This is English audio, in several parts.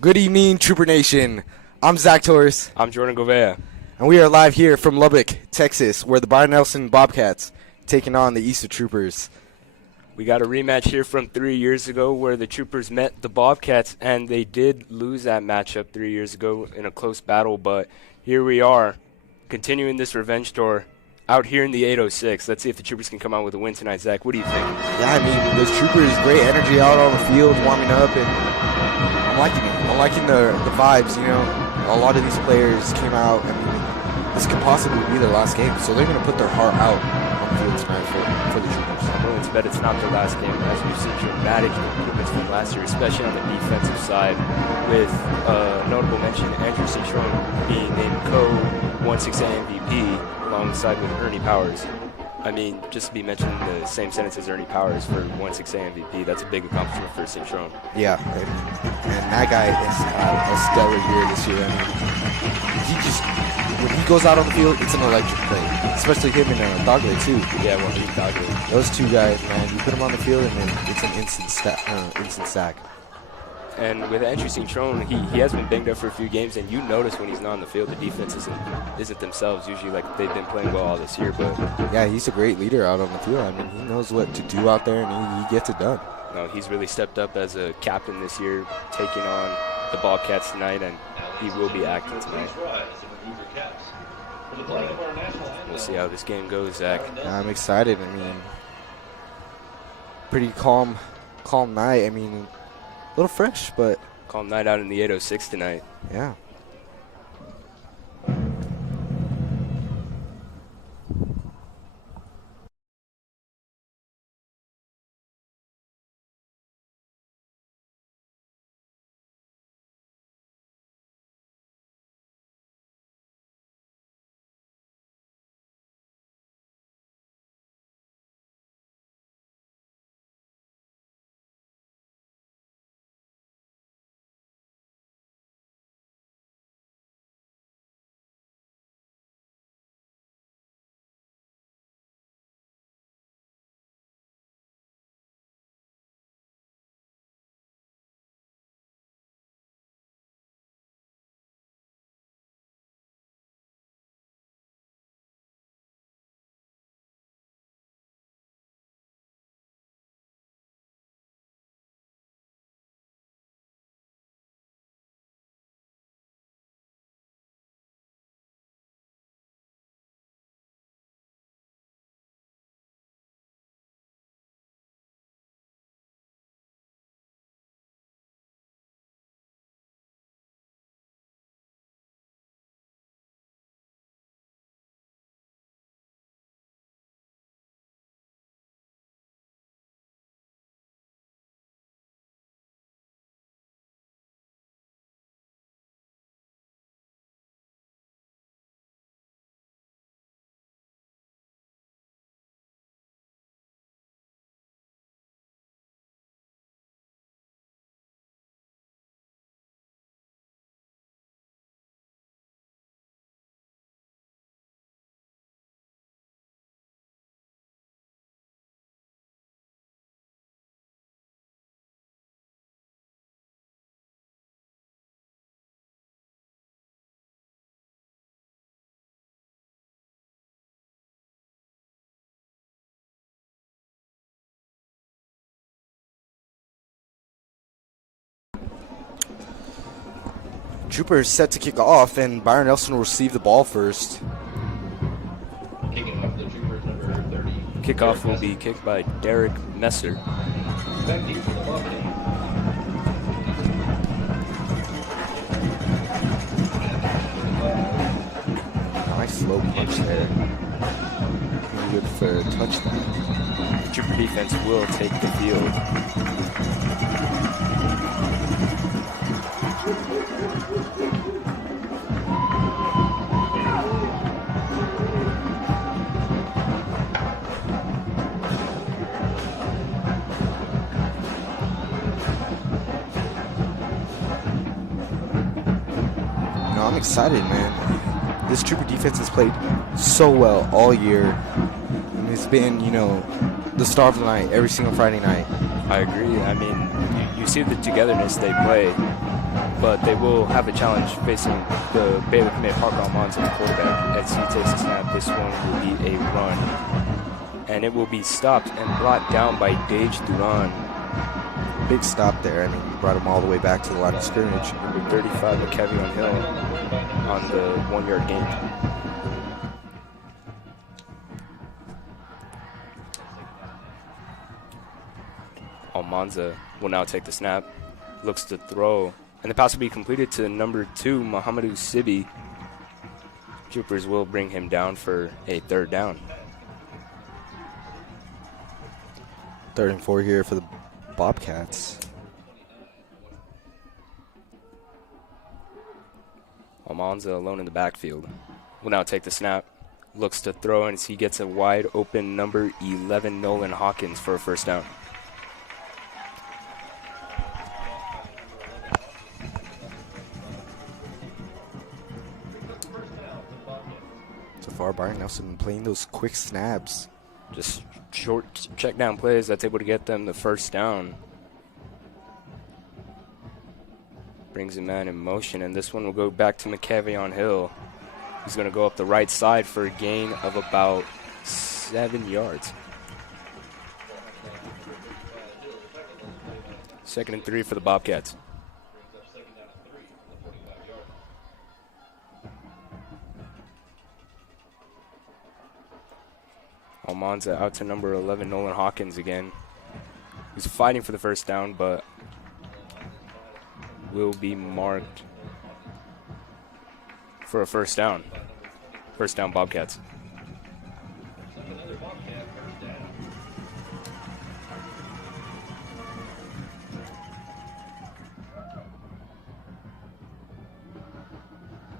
Good evening, Trooper Nation. I'm Zach Torres, I'm Jordan Govea. and we are live here from Lubbock, Texas, where the Byron Nelson Bobcats taking on the Easter Troopers. We got a rematch here from 3 years ago where the Troopers met the Bobcats, and they did lose that matchup 3 years ago in a close battle. But here we are, continuing this revenge tour out here in the 806. Let's see if the Troopers can come out with a win tonight. Zach, what do you think? Yeah, I mean, those Troopers, great energy out on the field, warming up, and I'm liking it. I'm liking the vibes, you know. A lot of these players came out. I mean, this could possibly be their last game, so they're going to put their heart out on the field tonight for the Troopers. I'm willing to bet it's not their last game, as we've seen dramatic improvements from last year, especially on the defensive side, with notable mention Andrew Citron being named co-1-6A MVP alongside with Ernie Powers. I mean, just to be mentioned in the same sentence as Ernie Powers for 1-6A MVP, that's a big accomplishment for Citron. Yeah, and that guy is a stellar year this year. I mean, he just, when he goes out on the field, it's an electric play. Especially him and Dogley, too. Yeah, well, he's Dogley. Those two guys, man, you put them on the field and then it's an instant sack. And with Andrew Citron, he has been banged up for a few games, and you notice when he's not on the field, the defense isn't themselves. Usually, like, they've been playing well all this year, but Yeah, he's a great leader out on the field. I mean, he knows what to do out there, and he gets it done. no, he's really stepped up as a captain this year, taking on the Bobcats tonight, and he will be acting tonight. We'll see how this game goes, Zach. I'm excited. I mean, pretty calm night. I mean, a little fresh, but Calm night out in the 806 tonight. yeah. Troopers set to kick off, and Byron Nelson will receive the ball first. Kicking off the Troopers number 30. Kickoff will be kicked by Derek Messer. Becky for the Bobcats. Nice slow punch there. Good for a touchdown. The Trooper defense will take the field. I'm excited, man. This Trooper defense has played so well all year. And it's been, you know, the star of the night every single Friday night. I agree. I mean, you see the togetherness they play. but they will have a challenge facing the Baylor commit Parker Almanza, the quarterback. As he takes a snap, this one will be a run, and it will be stopped and brought down by Dage Duran. Big stop there. I mean, he brought him all the way back to the line of scrimmage. Number 35, McKevion Hill, on the 1-yard gain. Almanza will now take the snap, looks to throw, and the pass will be completed to number 2, Muhammadu Sibi. Troopers will bring him down for a 3rd down. 3rd and 4 here for the Bobcats. Almanza alone in the backfield will now take the snap, looks to throw, and he gets a wide open number 11, Nolan Hawkins, for a 1st down. So far, Byron Nelson playing those quick snaps. Just short check down plays that's able to get them the 1st down. Brings a man in motion, and this one will go back to McKevion Hill. He's going to go up the right side for a gain of about 7 yards. 2nd and 3 for the Bobcats. Almanza out to number 11, Nolan Hawkins again. He's fighting for the 1st down, but will be marked for a 1st down. 1st down, Bobcats.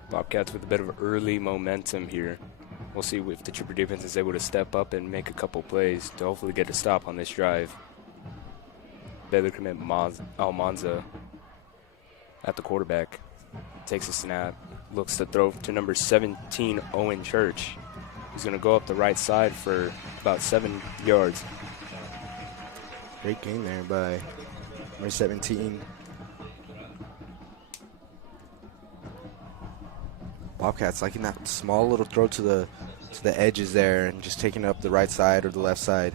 Bobcats with a bit of early momentum here. We'll see if the Trooper defense is able to step up and make a couple plays to hopefully get a stop on this drive. Baylor commit Almanza at the quarterback. Takes a snap, looks to throw to number 17, Owen Church. He's going to go up the right side for about 7 yards. Great game there by number 17. Bobcats liking that small little throw to the edges there and just taking up the right side or the left side.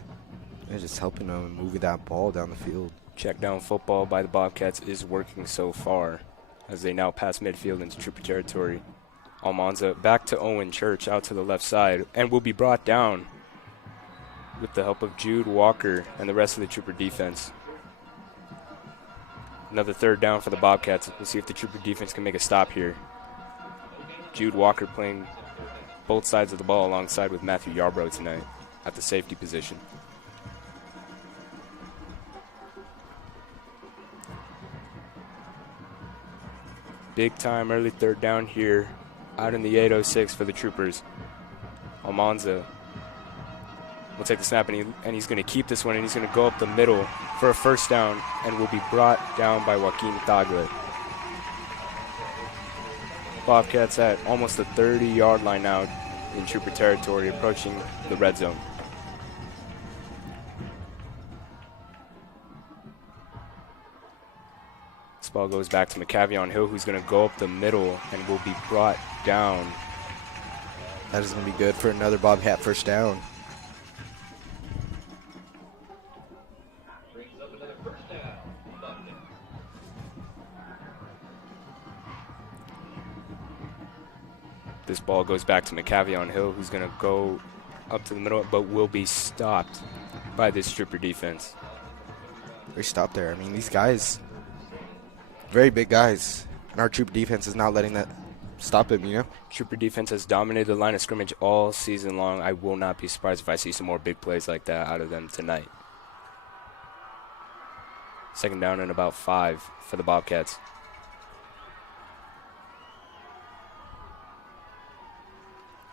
They're just helping them and moving that ball down the field. Check down football by the Bobcats is working so far as they now pass midfield into Trooper territory. Almanza back to Owen Church out to the left side and will be brought down with the help of Jude Walker and the rest of the Trooper defense. Another 3rd down for the Bobcats. We'll see if the Trooper defense can make a stop here. Jude Walker playing both sides of the ball alongside with Matthew Yarbrough tonight at the safety position. Big time early 3rd down here out in the 806 for the Troopers. Almanza will take the snap, and he's going to keep this one, and he's going to go up the middle for a 1st down and will be brought down by Joaquin Tagle. Bobcats at almost the 30-yard line now in Trooper territory, approaching the red zone. This ball goes back to McKevion Hill, who's going to go up the middle and will be brought down. That is going to be good for another Bobcat 1st down. This ball goes back to McKevion Hill, who's going to go up to the middle, but will be stopped by this Trooper defense. Great stop there. I mean, these guys, very big guys, and our Trooper defense is not letting that stop him, you know? Trooper defense has dominated the line of scrimmage all season long. I will not be surprised if I see some more big plays like that out of them tonight. 2nd down and about 5 for the Bobcats.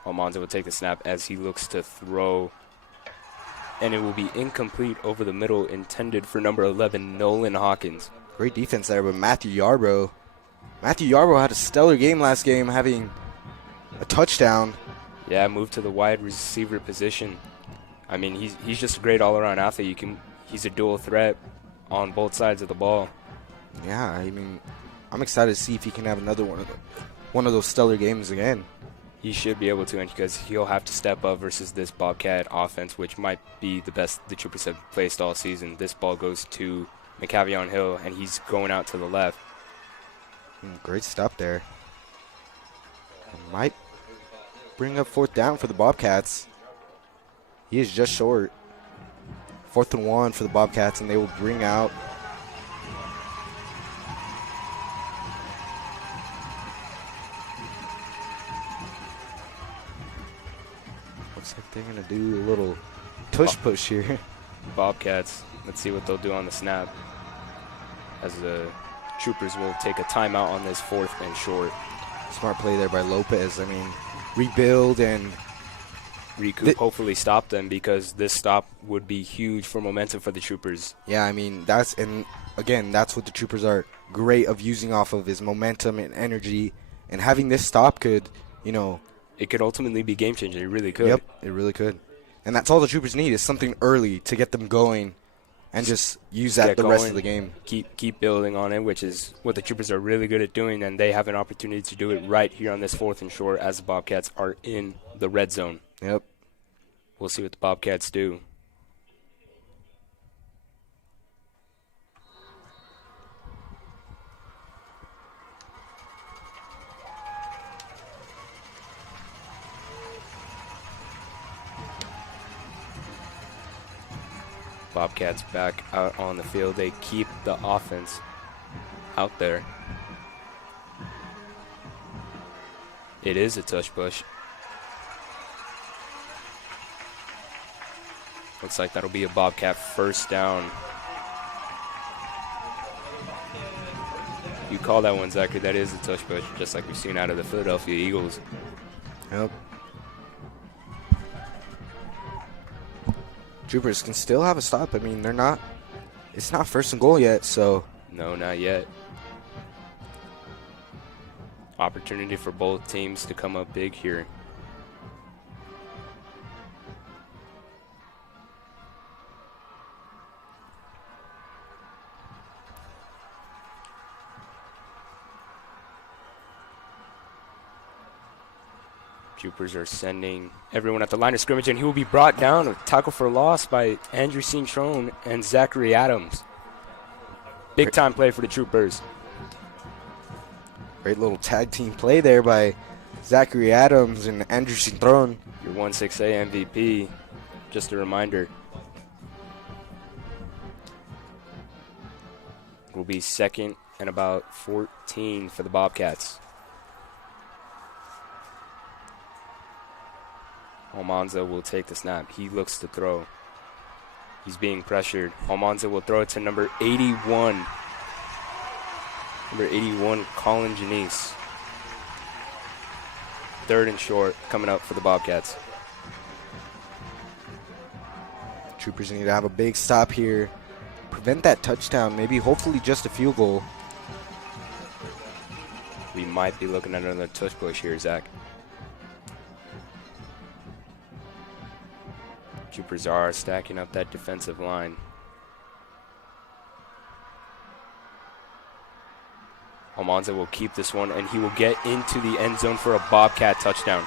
Almanza will take the snap as he looks to throw, and it will be incomplete over the middle, intended for number 11, Nolan Hawkins. Great defense there, but Matthew Yarbrough had a stellar game last game, having a touchdown. Yeah, moved to the wide receiver position. I mean, he's just a great all-around athlete. He's a dual threat on both sides of the ball. Yeah, I mean, I'm excited to see if he can have another one of those stellar games again. He should be able to, and because he'll have to step up versus this Bobcat offense, which might be the best the Troopers have faced all season. This ball goes to McCavion Hill, and he's going out to the left. Great stop there. Might bring up 4th down for the Bobcats. He is just short. 4th and 1 for the Bobcats, and they will bring out looks like they're going to do a little tush push here. Bobcats, let's see what they'll do on the snap, as the Troopers will take a timeout on this 4th and short. Smart play there by Lopez. I mean, rebuild and recoup, hopefully stop them, because this stop would be huge for momentum for the Troopers. Yeah, I mean, that's what the Troopers are great of using off of is momentum and energy, and having this stop could, it could ultimately be game changing. It really could. Yep, it really could. And that's all the Troopers need is something early to get them going and just use that the rest of the game. Keep building on it, which is what the Troopers are really good at doing, and they have an opportunity to do it right here on this 4th and short as the Bobcats are in the red zone. Yep. We'll see what the Bobcats do. Bobcats back out on the field. They keep the offense out there. It is a tush push. Looks like that'll be a Bobcat 1st down. You call that one, Zachary. That is a tush push, just like we've seen out of the Philadelphia Eagles. Yep. Troopers can still have a stop. I mean, it's not 1st and goal yet, so. No, not yet. Opportunity for both teams to come up big here. Troopers are sending everyone at the line of scrimmage, and he will be brought down. A tackle for loss by Andrew Cintrone and Zachary Adams. Big time play for the Troopers. Great little tag team play there by Zachary Adams and Andrew Cintrone. Your 1-6A MVP. Just a reminder. It will be 2nd and about 14 for the Bobcats. Almanza will take the snap. He looks to throw. He's being pressured. Almanza will throw it to number 81. Number 81, Colin Janice. 3rd and short coming up for the Bobcats. Troopers need to have a big stop here. Prevent that touchdown. Maybe, hopefully, just a field goal. We might be looking at another tush push here, Zach. Troopers are stacking up that defensive line. Almanza will keep this one, and he will get into the end zone for a Bobcat touchdown.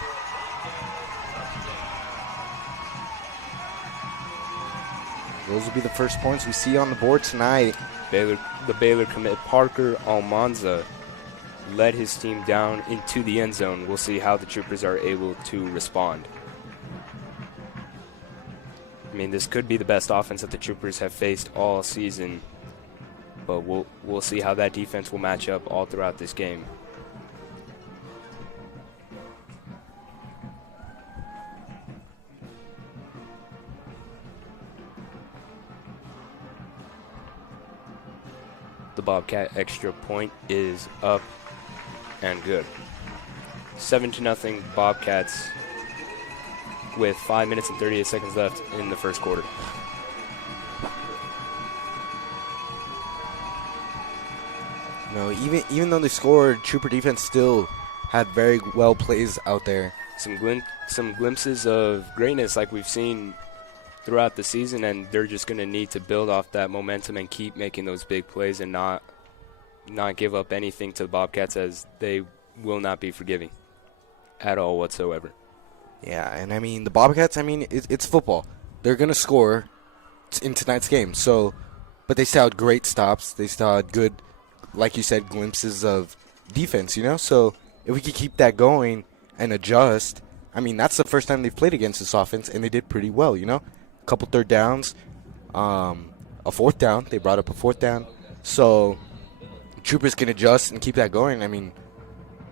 Those will be the first points we see on the board tonight. The Baylor commit Parker Almanza led his team down into the end zone. We'll see how the Troopers are able to respond. I mean, this could be the best offense that the Troopers have faced all season, but we'll see how that defense will match up all throughout this game. The Bobcat extra point is up and good. 7-0 Bobcats with 5 minutes and 38 seconds left in the first quarter. No, even though they scored, Trooper defense still had very well plays out there. Some glimpses of greatness like we've seen throughout the season, and they're just going to need to build off that momentum and keep making those big plays and not not give up anything to the Bobcats, as they will not be forgiving at all whatsoever. Yeah, and I mean, the Bobcats, I mean, it's football. They're going to score in tonight's game. So, but they still had great stops. They still had good, like you said, glimpses of defense, you know? So if we could keep that going and adjust, I mean, that's the first time they've played against this offense, and they did pretty well, you know? A couple third downs, a fourth down. They brought up a fourth down. So Troopers can adjust and keep that going. I mean,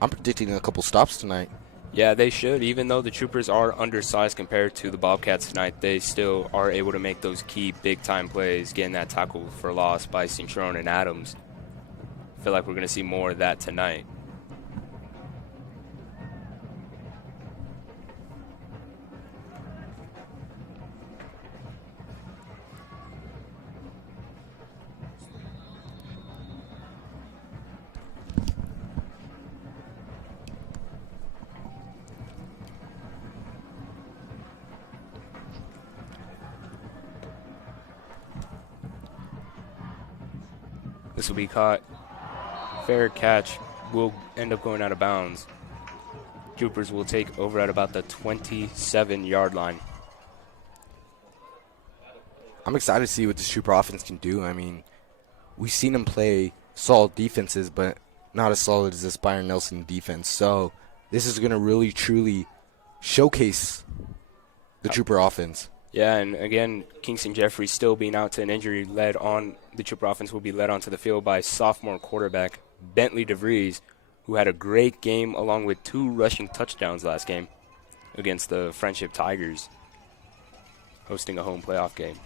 I'm predicting a couple stops tonight. Yeah, they should. Even though the Troopers are undersized compared to the Bobcats tonight, they still are able to make those key big-time plays, getting that tackle for loss by Cintron and Adams. I feel like we're going to see more of that tonight. This will be caught. Fair catch. Will end up going out of bounds. Troopers will take over at about the 27-yard line. I'm excited to see what this Trooper offense can do. I mean, we've seen them play solid defenses, but not as solid as this Byron Nelson defense. So this is going to really, truly showcase the Trooper offense. Yeah, and again, Kingston Jeffrey still being out to an injury, led on the Trooper offense will be led onto the field by sophomore quarterback Bentley DeVries, who had a great game along with 2 rushing touchdowns last game against the Friendship Tigers, hosting a home playoff game.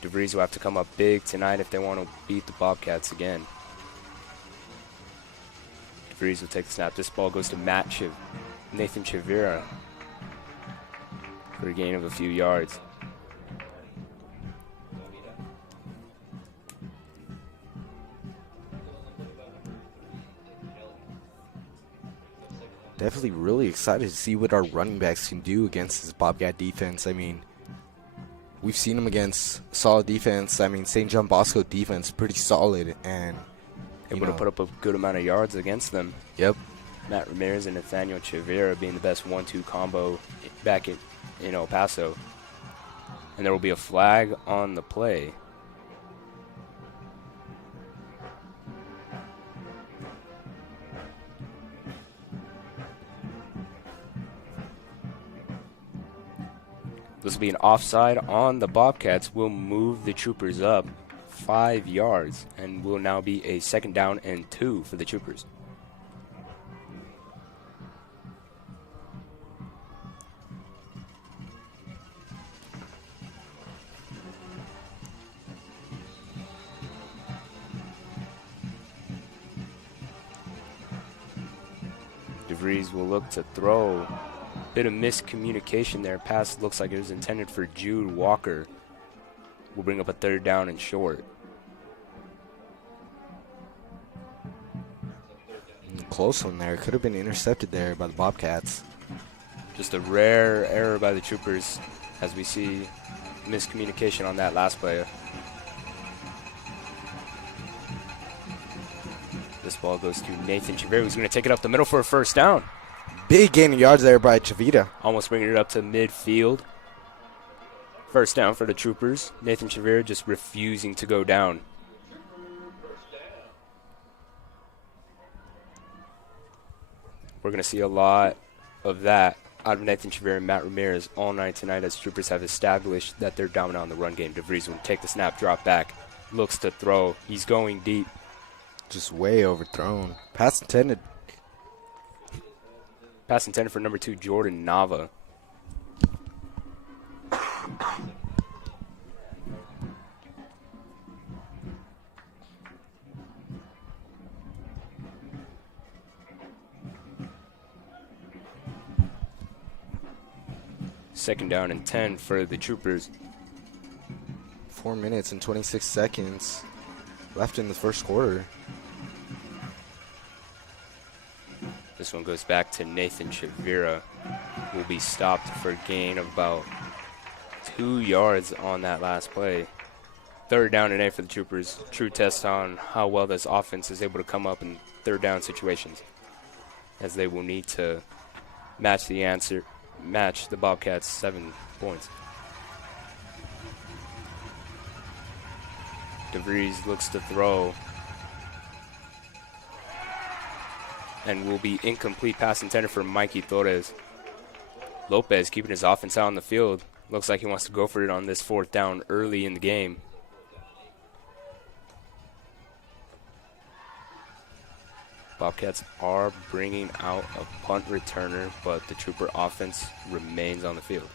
DeVries will have to come up big tonight if they want to beat the Bobcats again. DeVries will take the snap. This ball goes to Nathan Chavira for a gain of a few yards. Definitely really excited to see what our running backs can do against this Bobcat defense. I mean, we've seen them against solid defense. I mean, St. John Bosco defense pretty solid and able to put up a good amount of yards against them. Yep. Matt Ramirez and Nathaniel Chavira being the best 1-2 combo back in El Paso. And there will be a flag on the play. This will be an offside on the Bobcats. Will move the Troopers up 5 yards and will now be a 2nd down and 2 for the Troopers. DeVries will look to throw. Bit of miscommunication there. Pass looks like it was intended for Jude Walker. Will bring up a 3rd down and short. Close one there. Could have been intercepted there by the Bobcats. Just a rare error by the Troopers as we see miscommunication on that last play. This ball goes to Nathan Chavira, who's going to take it up the middle for a 1st down. Big gain of yards there by Chavita. Almost bringing it up to midfield. 1st down for the Troopers. Nathan Chavira just refusing to go down. We're going to see a lot of that out of Nathan Chavira and Matt Ramirez all night tonight as Troopers have established that they're dominant on the run game. DeVries will take the snap, drop back, looks to throw. He's going deep. Just way overthrown. Pass intended. Pass intended for number 2, Jordan Nava. Second down and 10 for the Troopers. 4 minutes and 26 seconds left in the first quarter. This one goes back to Nathan Chavira. Will be stopped for a gain of about 2 yards on that last play. Third down and 8 for the Troopers. True test on how well this offense is able to come up in third down situations, as they will need to match the Bobcats 7 points. DeVries looks to throw and will be incomplete pass intended for Mikey Torres. Lopez keeping his offense out on the field. Looks like he wants to go for it on this 4th down early in the game. Bobcats are bringing out a punt returner, but the Trooper offense remains on the field.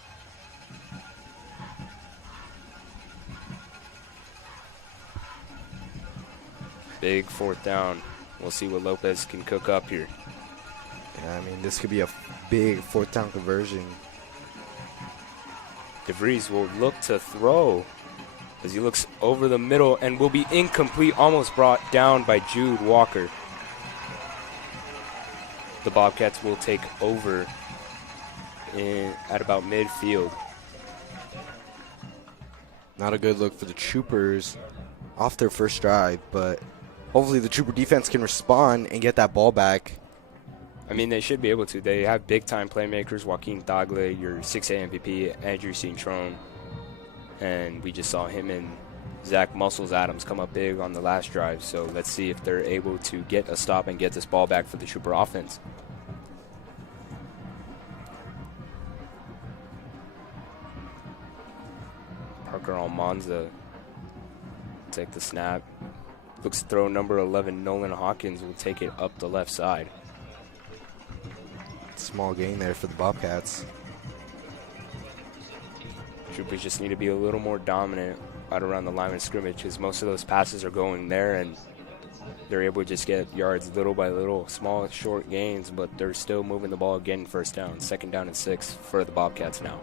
Big 4th down. We'll see what Lopez can cook up here. Yeah, I mean, this could be a big 4th down conversion. DeVries will look to throw as he looks over the middle and will be incomplete, almost brought down by Jude Walker. The Bobcats will take over at about midfield. Not a good look for the Troopers off their first drive, but hopefully the Trooper defense can respond and get that ball back. I mean, they should be able to. They have big-time playmakers, Joaquin Tagle, your 6A MVP, Andrew Cintron, and we just saw him and Zach Muscles Adams come up big on the last drive. So let's see if they're able to get a stop and get this ball back for the Trooper offense. Parker Almanza take the snap. Looks to throw number 11, Nolan Hawkins, will take it up the left side. Small gain there for the Bobcats. Troopers just need to be a little more dominant out around the line of scrimmage, because most of those passes are going there and they're able to just get yards little by little, small, short gains, but they're still moving the ball, getting first down. 2nd down and 6 for the Bobcats now.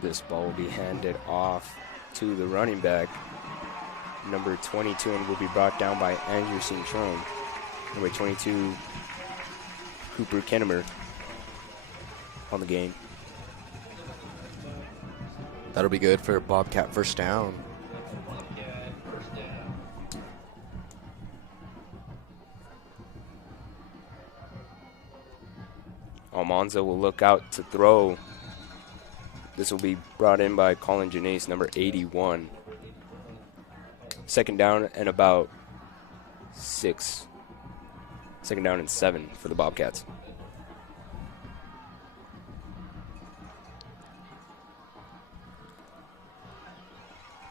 This ball will be handed off to the running back, number 22, and will be brought down by Andrew Cintron. Number 22, Cooper Kennemer on the game. That'll be good for a Bobcat first down. Almanza will look out to throw. This will be brought in by Colin Janice, number 81. 2nd down and about 6. 2nd down and 7 for the Bobcats.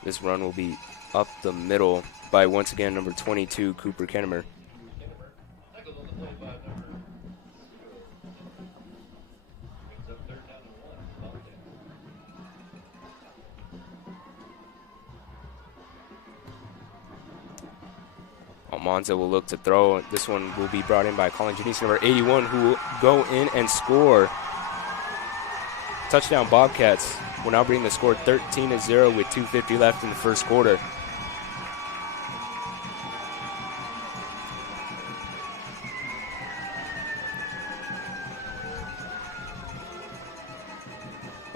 This run will be up the middle by, once again, number 22, Cooper Kennemer. Almanza will look to throw. This one will be brought in by Colin Janice, number 81, who will go in and score. Touchdown Bobcats will now bring the score 13-0 with 2:50 left in the first quarter.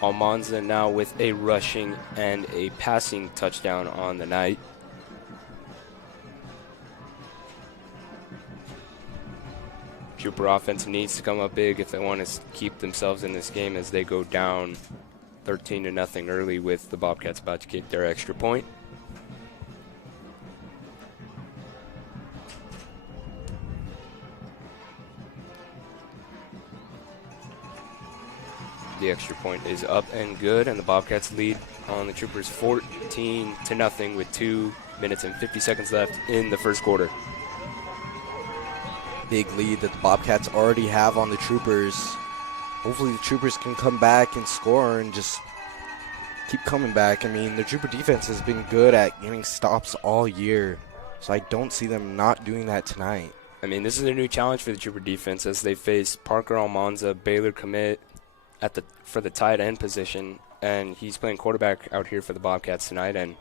Almanza now with a rushing and a passing touchdown on the night. Trooper offense needs to come up big if they want to keep themselves in this game, as they go down 13-0 early with the Bobcats about to get their extra point. The extra point is up and good, and the Bobcats lead on the Troopers 14-0 with 2 minutes and 50 seconds left in the first quarter. Big lead that the Bobcats already have on the Troopers. Hopefully the Troopers can come back and score and just keep coming back. I mean, the Trooper defense has been good at getting stops all year, so I don't see them not doing that tonight. I mean, this is a new challenge for the Trooper defense as they face Parker Almanza, Baylor commit for the tight end position, and he's playing quarterback out here for the Bobcats tonight. And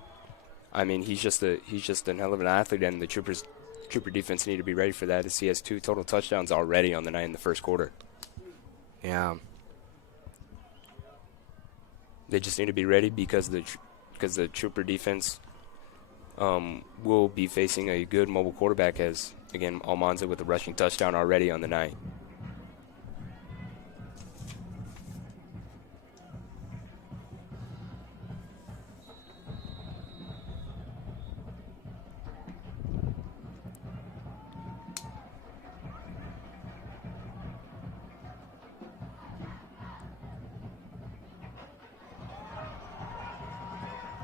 I mean, he's just an hell of an athlete, and the Trooper defense need to be ready for that, as he has 2 total touchdowns already on the night in the first quarter. Yeah, They just need to be ready because the Trooper defense will be facing a good mobile quarterback, as, again, Almanza with a rushing touchdown already on the night.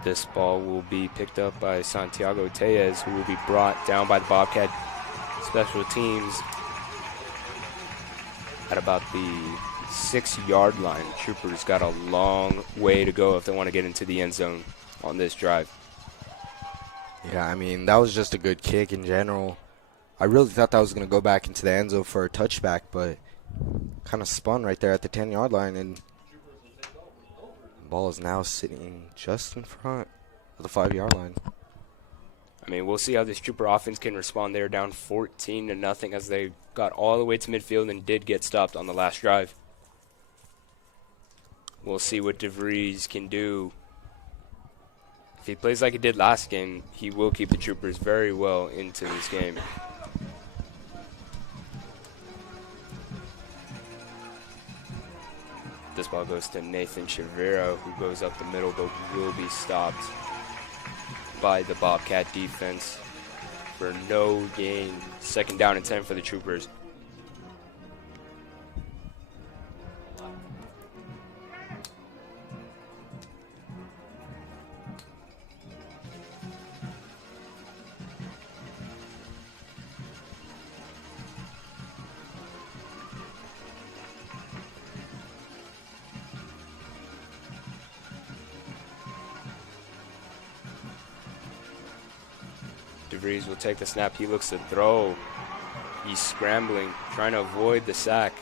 This ball will be picked up by Santiago Tellez, who will be brought down by the Bobcat special teams at about the 6-yard line. Troopers got a long way to go if they want to get into the end zone on this drive. Yeah, I mean, that was just a good kick in general. I really thought that was going to go back into the end zone for a touchback, but kind of spun right there at the 10-yard line, and the ball is now sitting just in front of the 5-yard line. I mean, we'll see how this Trooper offense can respond. They're down 14-0 as they got all the way to midfield and did get stopped on the last drive. We'll see what DeVries can do. If he plays like he did last game, he will keep the Troopers very well into this game. This ball goes to Nathan Chavera, who goes up the middle but will be stopped by the Bobcat defense for no gain. 2nd down and 10 for the Troopers. DeVries will take the snap. He looks to throw. He's scrambling, trying to avoid the sack.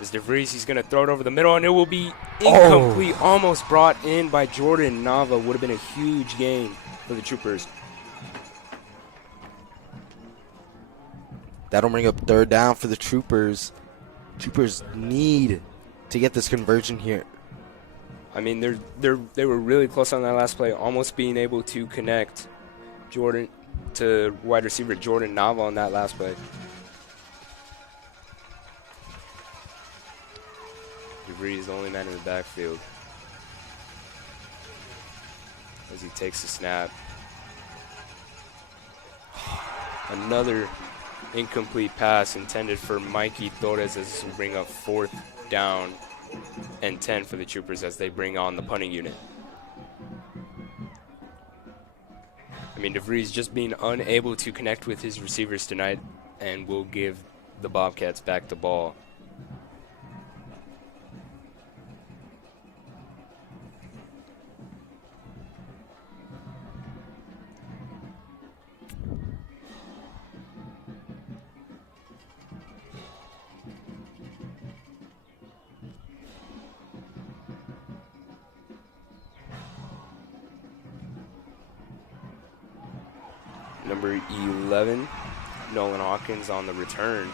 As DeVries, he's going to throw it over the middle, and it will be incomplete. Almost brought in by Jordan Nava. Would have been a huge gain for the Troopers. That'll bring up 3rd down for the Troopers. Troopers need to get this conversion here. I mean, they were really close on that last play, almost being able to connect Jordan to wide receiver Jordan Nava on that last play. DeVries is the only man in the backfield as he takes the snap. Another incomplete pass intended for Mikey Torres, as this will bring up 4th down and 10 for the Troopers as they bring on the punting unit. I mean, DeVries just being unable to connect with his receivers tonight, and will give the Bobcats back the ball. Number 11, Nolan Hawkins on the return,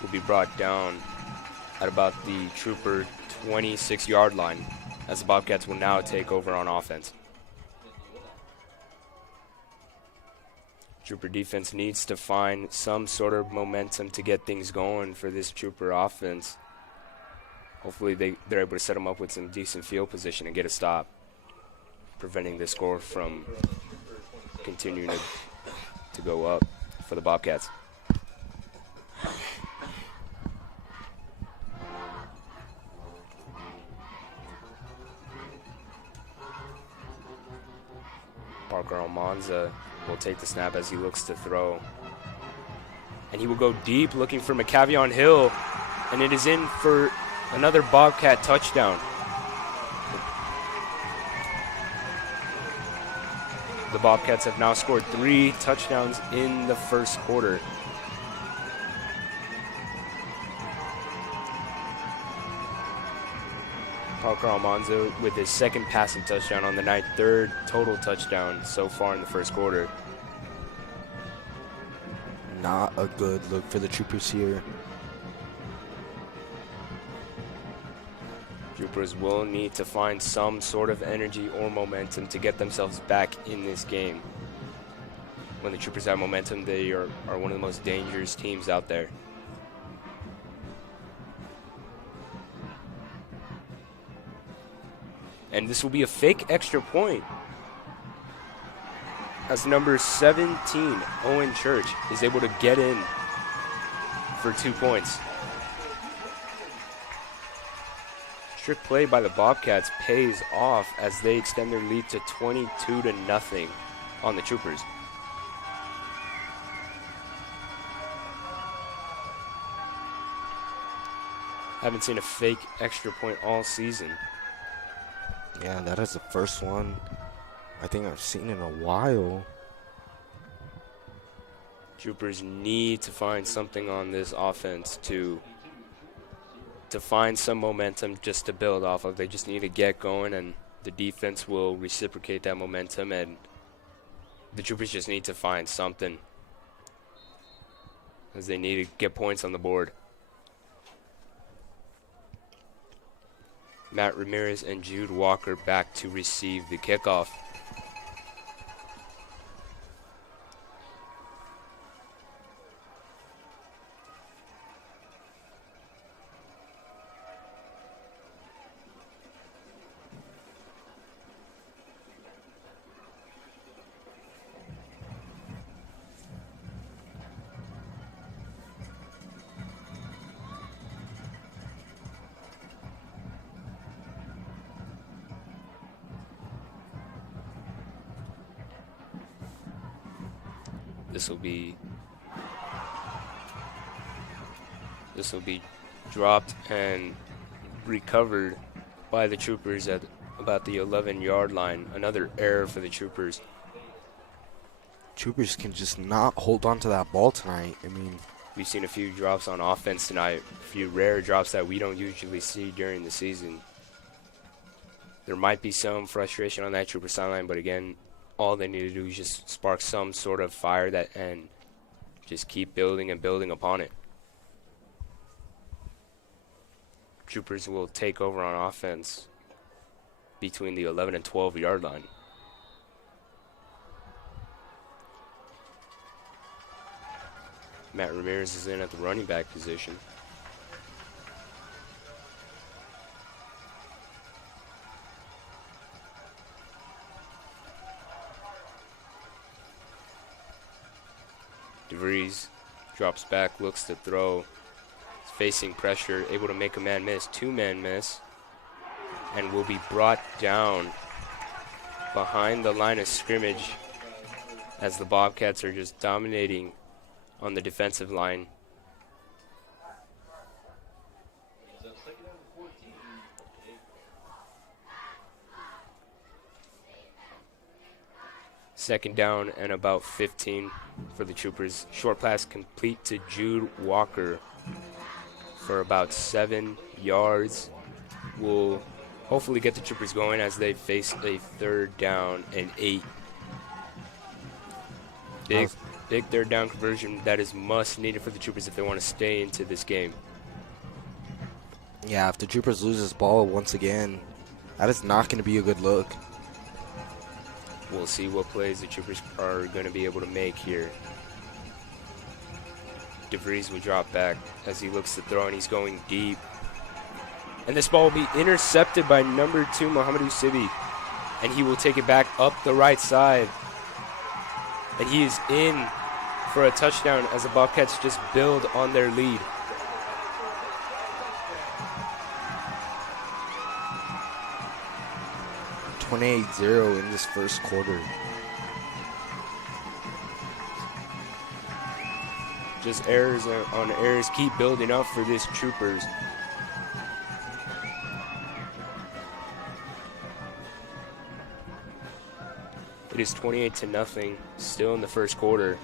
will be brought down at about the Trooper 26-yard line, as the Bobcats will now take over on offense. Trooper defense needs to find some sort of momentum to get things going for this Trooper offense. Hopefully they're able to set them up with some decent field position and get a stop, preventing the score from continuing to go up for the Bobcats. Parker Almanza will take the snap as he looks to throw. And he will go deep looking for McCavion Hill, and it is in for another Bobcat touchdown. The Bobcats have now scored 3 touchdowns in the first quarter. Parker Almanza with his 2nd passing touchdown on the night, 3rd total touchdown so far in the first quarter. Not a good look for the Troopers here. Troopers will need to find some sort of energy or momentum to get themselves back in this game. When the Troopers have momentum, they are one of the most dangerous teams out there. And this will be a fake extra point, as number 17, Owen Church, is able to get in for 2 points. Strict play by the Bobcats pays off as they extend their lead to 22-0 on the Troopers. Haven't seen a fake extra point all season. Yeah, that is the first one I think I've seen in a while. Troopers need to find something on this offense to find some momentum just to build off of. They just need to get going, and the defense will reciprocate that momentum, and the Troopers just need to find something, as they need to get points on the board. Matt Ramirez and Jude Walker back to receive the kickoff. This will be dropped and recovered by the Troopers at about the 11-yard line. Another error for the Troopers. Troopers can just not hold on to that ball tonight. I mean, we've seen a few drops on offense tonight, a few rare drops that we don't usually see during the season. There might be some frustration on that Trooper sideline, but again, all they need to do is just spark some sort of fire and just keep building and building upon it. Troopers will take over on offense between the 11 and 12-yard line. Matt Ramirez is in at the running back position. DeVries drops back, looks to throw. He's facing pressure, able to make a man miss, two-man miss, and will be brought down behind the line of scrimmage as the Bobcats are just dominating on the defensive line. Second down and about 15 for the Troopers. Short pass complete to Jude Walker for about 7 yards. Will hopefully get the Troopers going as they face a 3rd down and 8. Big 3rd down conversion that is must needed for the Troopers if they want to stay into this game. Yeah, if the Troopers lose this ball once again, that is not going to be a good look. We'll see what plays the Troopers are going to be able to make here. DeVries will drop back as he looks to throw, and he's going deep. And this ball will be intercepted by number 2, Muhammad Usibi. And he will take it back up the right side. And he is in for a touchdown as the Bobcats just build on their lead. (28-0) in this first quarter. Just errors on errors keep building up for this Troopers. It is 28-0 still in the first quarter.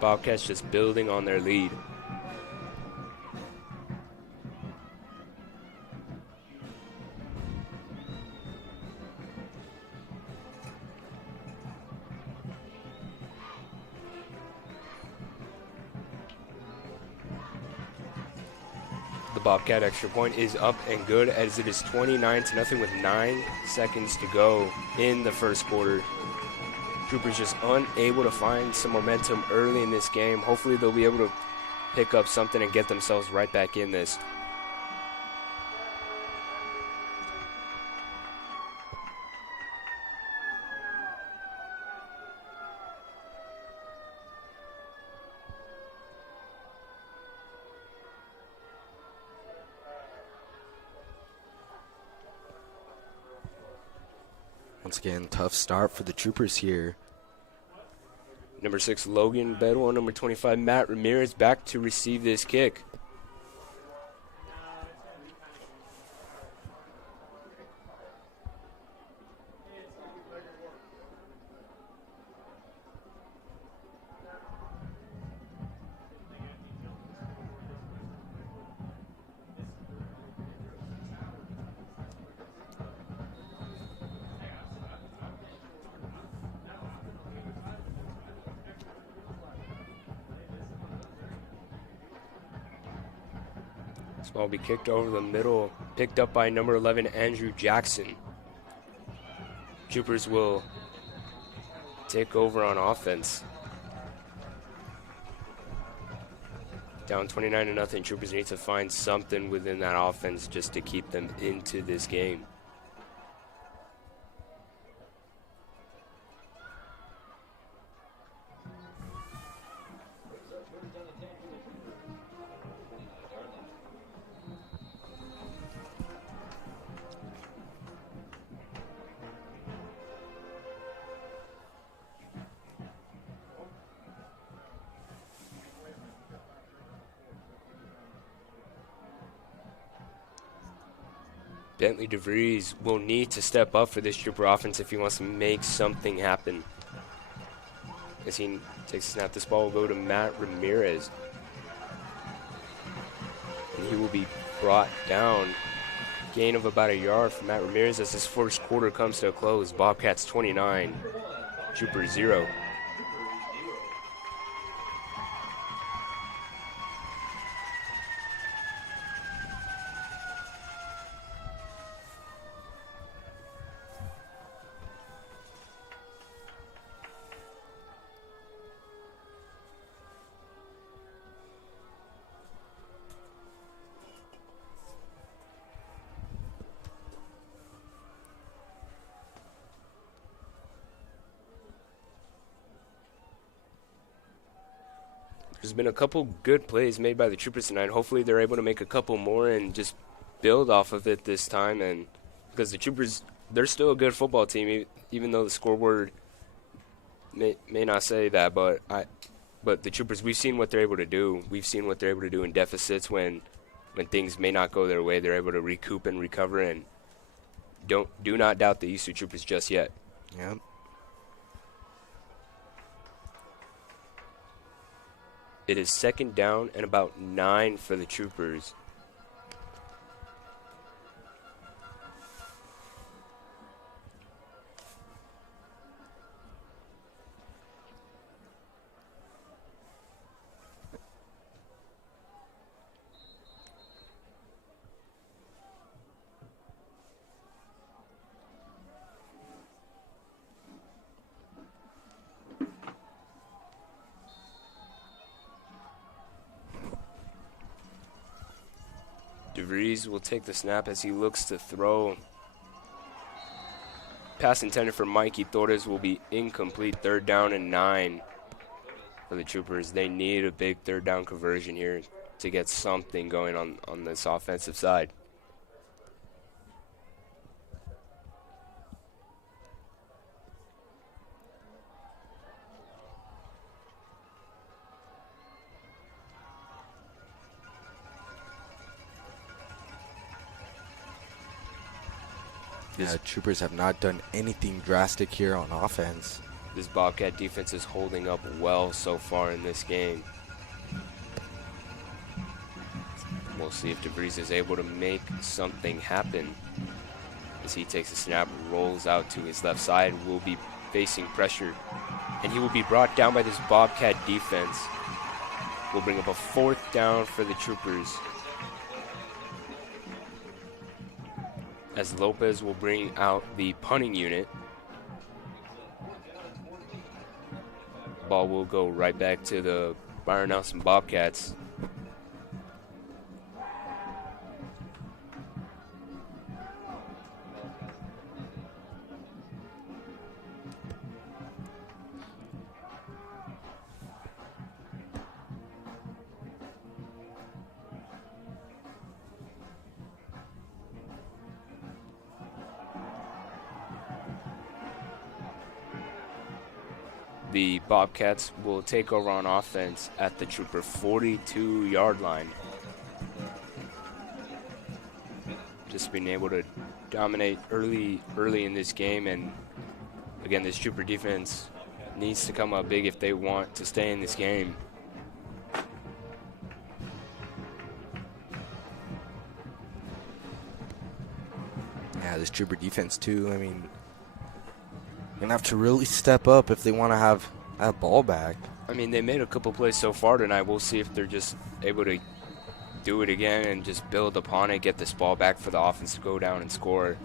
Bobcats just building on their lead. The Bobcat extra point is up and good, as it is 29-0 with 9 seconds to go in the first quarter. Troopers just unable to find some momentum early in this game. Hopefully they'll be able to pick up something and get themselves right back in this. Once again, tough start for the Troopers here. Number 6, Logan Bedwell. Number 25, Matt Ramirez, back to receive this kick. This ball will be kicked over the middle, picked up by number 11, Andrew Jackson. Troopers will take over on offense. Down 29-0, Troopers need to find something within that offense just to keep them into this game. Bentley DeVries will need to step up for this Trooper offense if he wants to make something happen. As he takes a snap, this ball will go to Matt Ramirez. And he will be brought down. Gain of about a yard for Matt Ramirez as this first quarter comes to a close. Bobcats 29, Troopers 0. There's been a couple good plays made by the Troopers tonight. Hopefully they're able to make a couple more and just build off of it this time. And because the Troopers, they're still a good football team, even though the scoreboard may not say that. But the Troopers, we've seen what they're able to do. We've seen what they're able to do in deficits when things may not go their way. They're able to recoup and recover. And do not doubt the Easter Troopers just yet. Yep. It is second down and about 9 for the Troopers. DeVries will take the snap as he looks to throw. Pass intended for Mikey Torres will be incomplete. Third down and 9 for the Troopers. They need a big third down conversion here to get something going on this offensive side. Yeah, Troopers have not done anything drastic here on offense. This Bobcat defense is holding up well so far in this game. We'll see if DeVries is able to make something happen. As he takes a snap, rolls out to his left side, will be facing pressure. And he will be brought down by this Bobcat defense. Will bring up a 4th down for the Troopers. as Lopez will bring out the punting unit. Ball will go right back to the Byron Nelson Bobcats. The Bobcats will take over on offense at the Trooper 42-yard line. Just being able to dominate early in this game, and again, this Trooper defense needs to come up big if they want to stay in this game. Yeah, this Trooper defense too. I mean, gonna have to really step up if they want to have that ball back. I mean, they made a couple plays so far tonight. We'll see if they're just able to do it again and just build upon it, get this ball back for the offense to go down and score.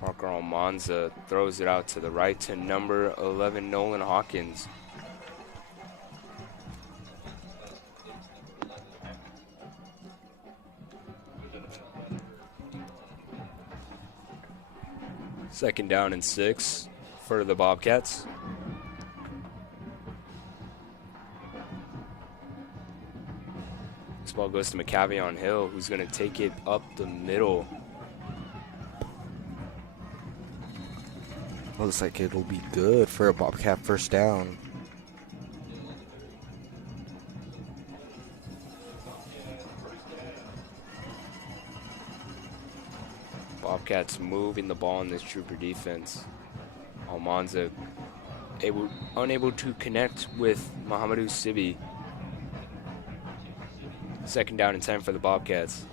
Parker Almanza throws it out to the right to number 11, Nolan Hawkins. Second down and 6 for the Bobcats. This ball goes to McCavion Hill, who's going to take it up the middle. Looks like it'll be good for a Bobcat first down. Bobcats moving the ball in this Trooper defense. Almanza unable to connect with Muhammadu Sibi. Second down and 10 for the Bobcats.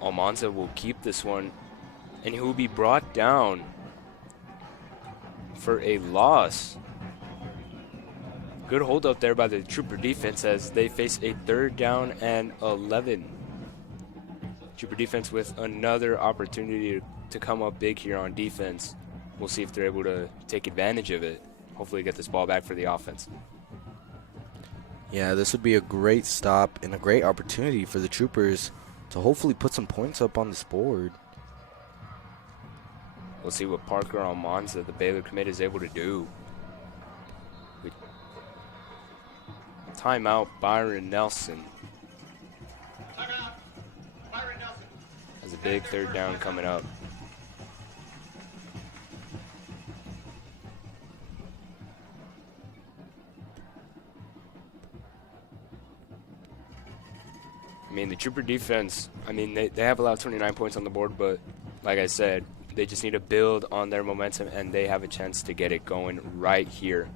Almanza will keep this one, and he will be brought down for a loss. Good hold up there by the Trooper defense as they face a 3rd down and 11. Trooper defense with another opportunity to come up big here on defense. We'll see if they're able to take advantage of it. Hopefully get this ball back for the offense. Yeah, this would be a great stop and a great opportunity for the Troopers to hopefully put some points up on this board. We'll see what Parker Almanza, the Baylor commit, is able to do. With timeout, Byron Nelson. Timeout. Byron Nelson. Has a big 3rd down coming up. I mean, the Trooper defense, I mean, they have allowed 29 points on the board, but like I said, they just need to build on their momentum, and they have a chance to get it going right here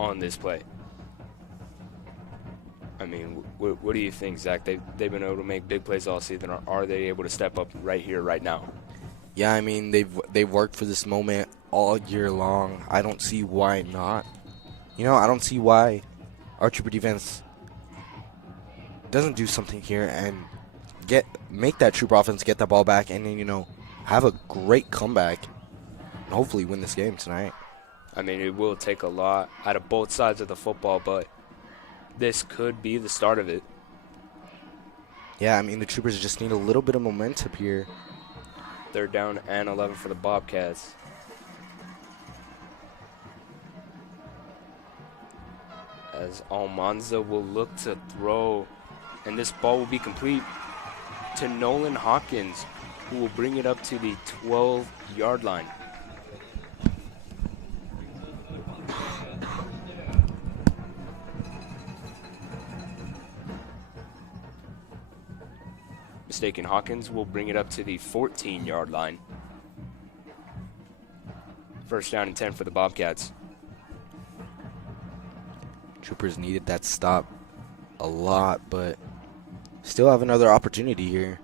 on this play. I mean, what do you think, Zach? They've been able to make big plays all season. Or are they able to step up right here, right now? Yeah, I mean, they've worked for this moment all year long. I don't see why not. You know, I don't see why our Trooper defense doesn't do something here and make that Trooper offense get that ball back, and then, you know, have a great comeback and hopefully win this game tonight. I mean, it will take a lot out of both sides of the football, but this could be the start of it. Yeah, I mean, the Troopers just need a little bit of momentum here. 3rd down and 11 for the Bobcats. As Almanza will look to throw, and this ball will be complete to Nolan Hawkins, who will bring it up to the 12-yard line. Mistaken Hawkins will bring it up to the 14-yard line. First down and 10 for the Bobcats. Troopers needed that stop a lot, but still have another opportunity here.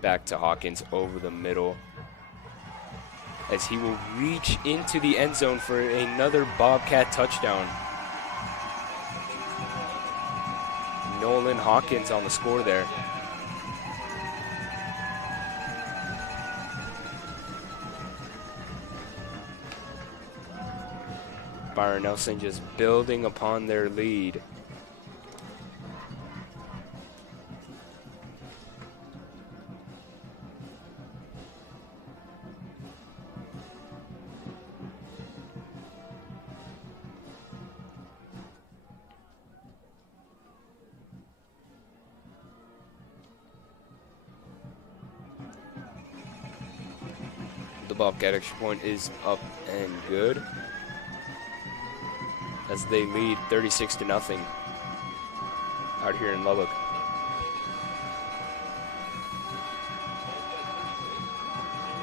Back to Hawkins over the middle, as he will reach into the end zone for another Bobcat touchdown. Nolan Hawkins on the score there. Byron Nelson just building upon their lead. The Bobcat extra point is up and good, as they lead 36-0 out here in Lubbock.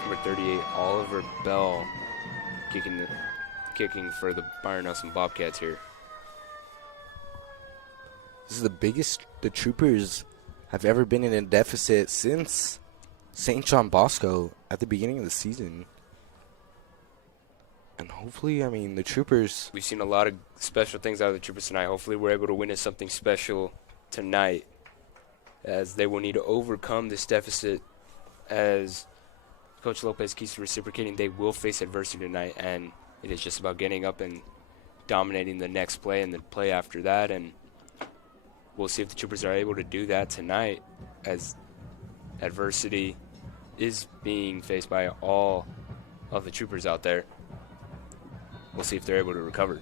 Number 38, Oliver Bell, kicking for the Byron Nelson Bobcats here. This is the biggest the Troopers have ever been in a deficit since St. John Bosco at the beginning of the season. And hopefully, I mean, the Troopers... We've seen a lot of special things out of the Troopers tonight. Hopefully we're able to witness something special tonight, as they will need to overcome this deficit. As Coach Lopez keeps reciprocating, they will face adversity tonight, and it is just about getting up and dominating the next play and the play after that. And we'll see if the Troopers are able to do that tonight, as adversity is being faced by all of the Troopers out there. We'll see if they're able to recover.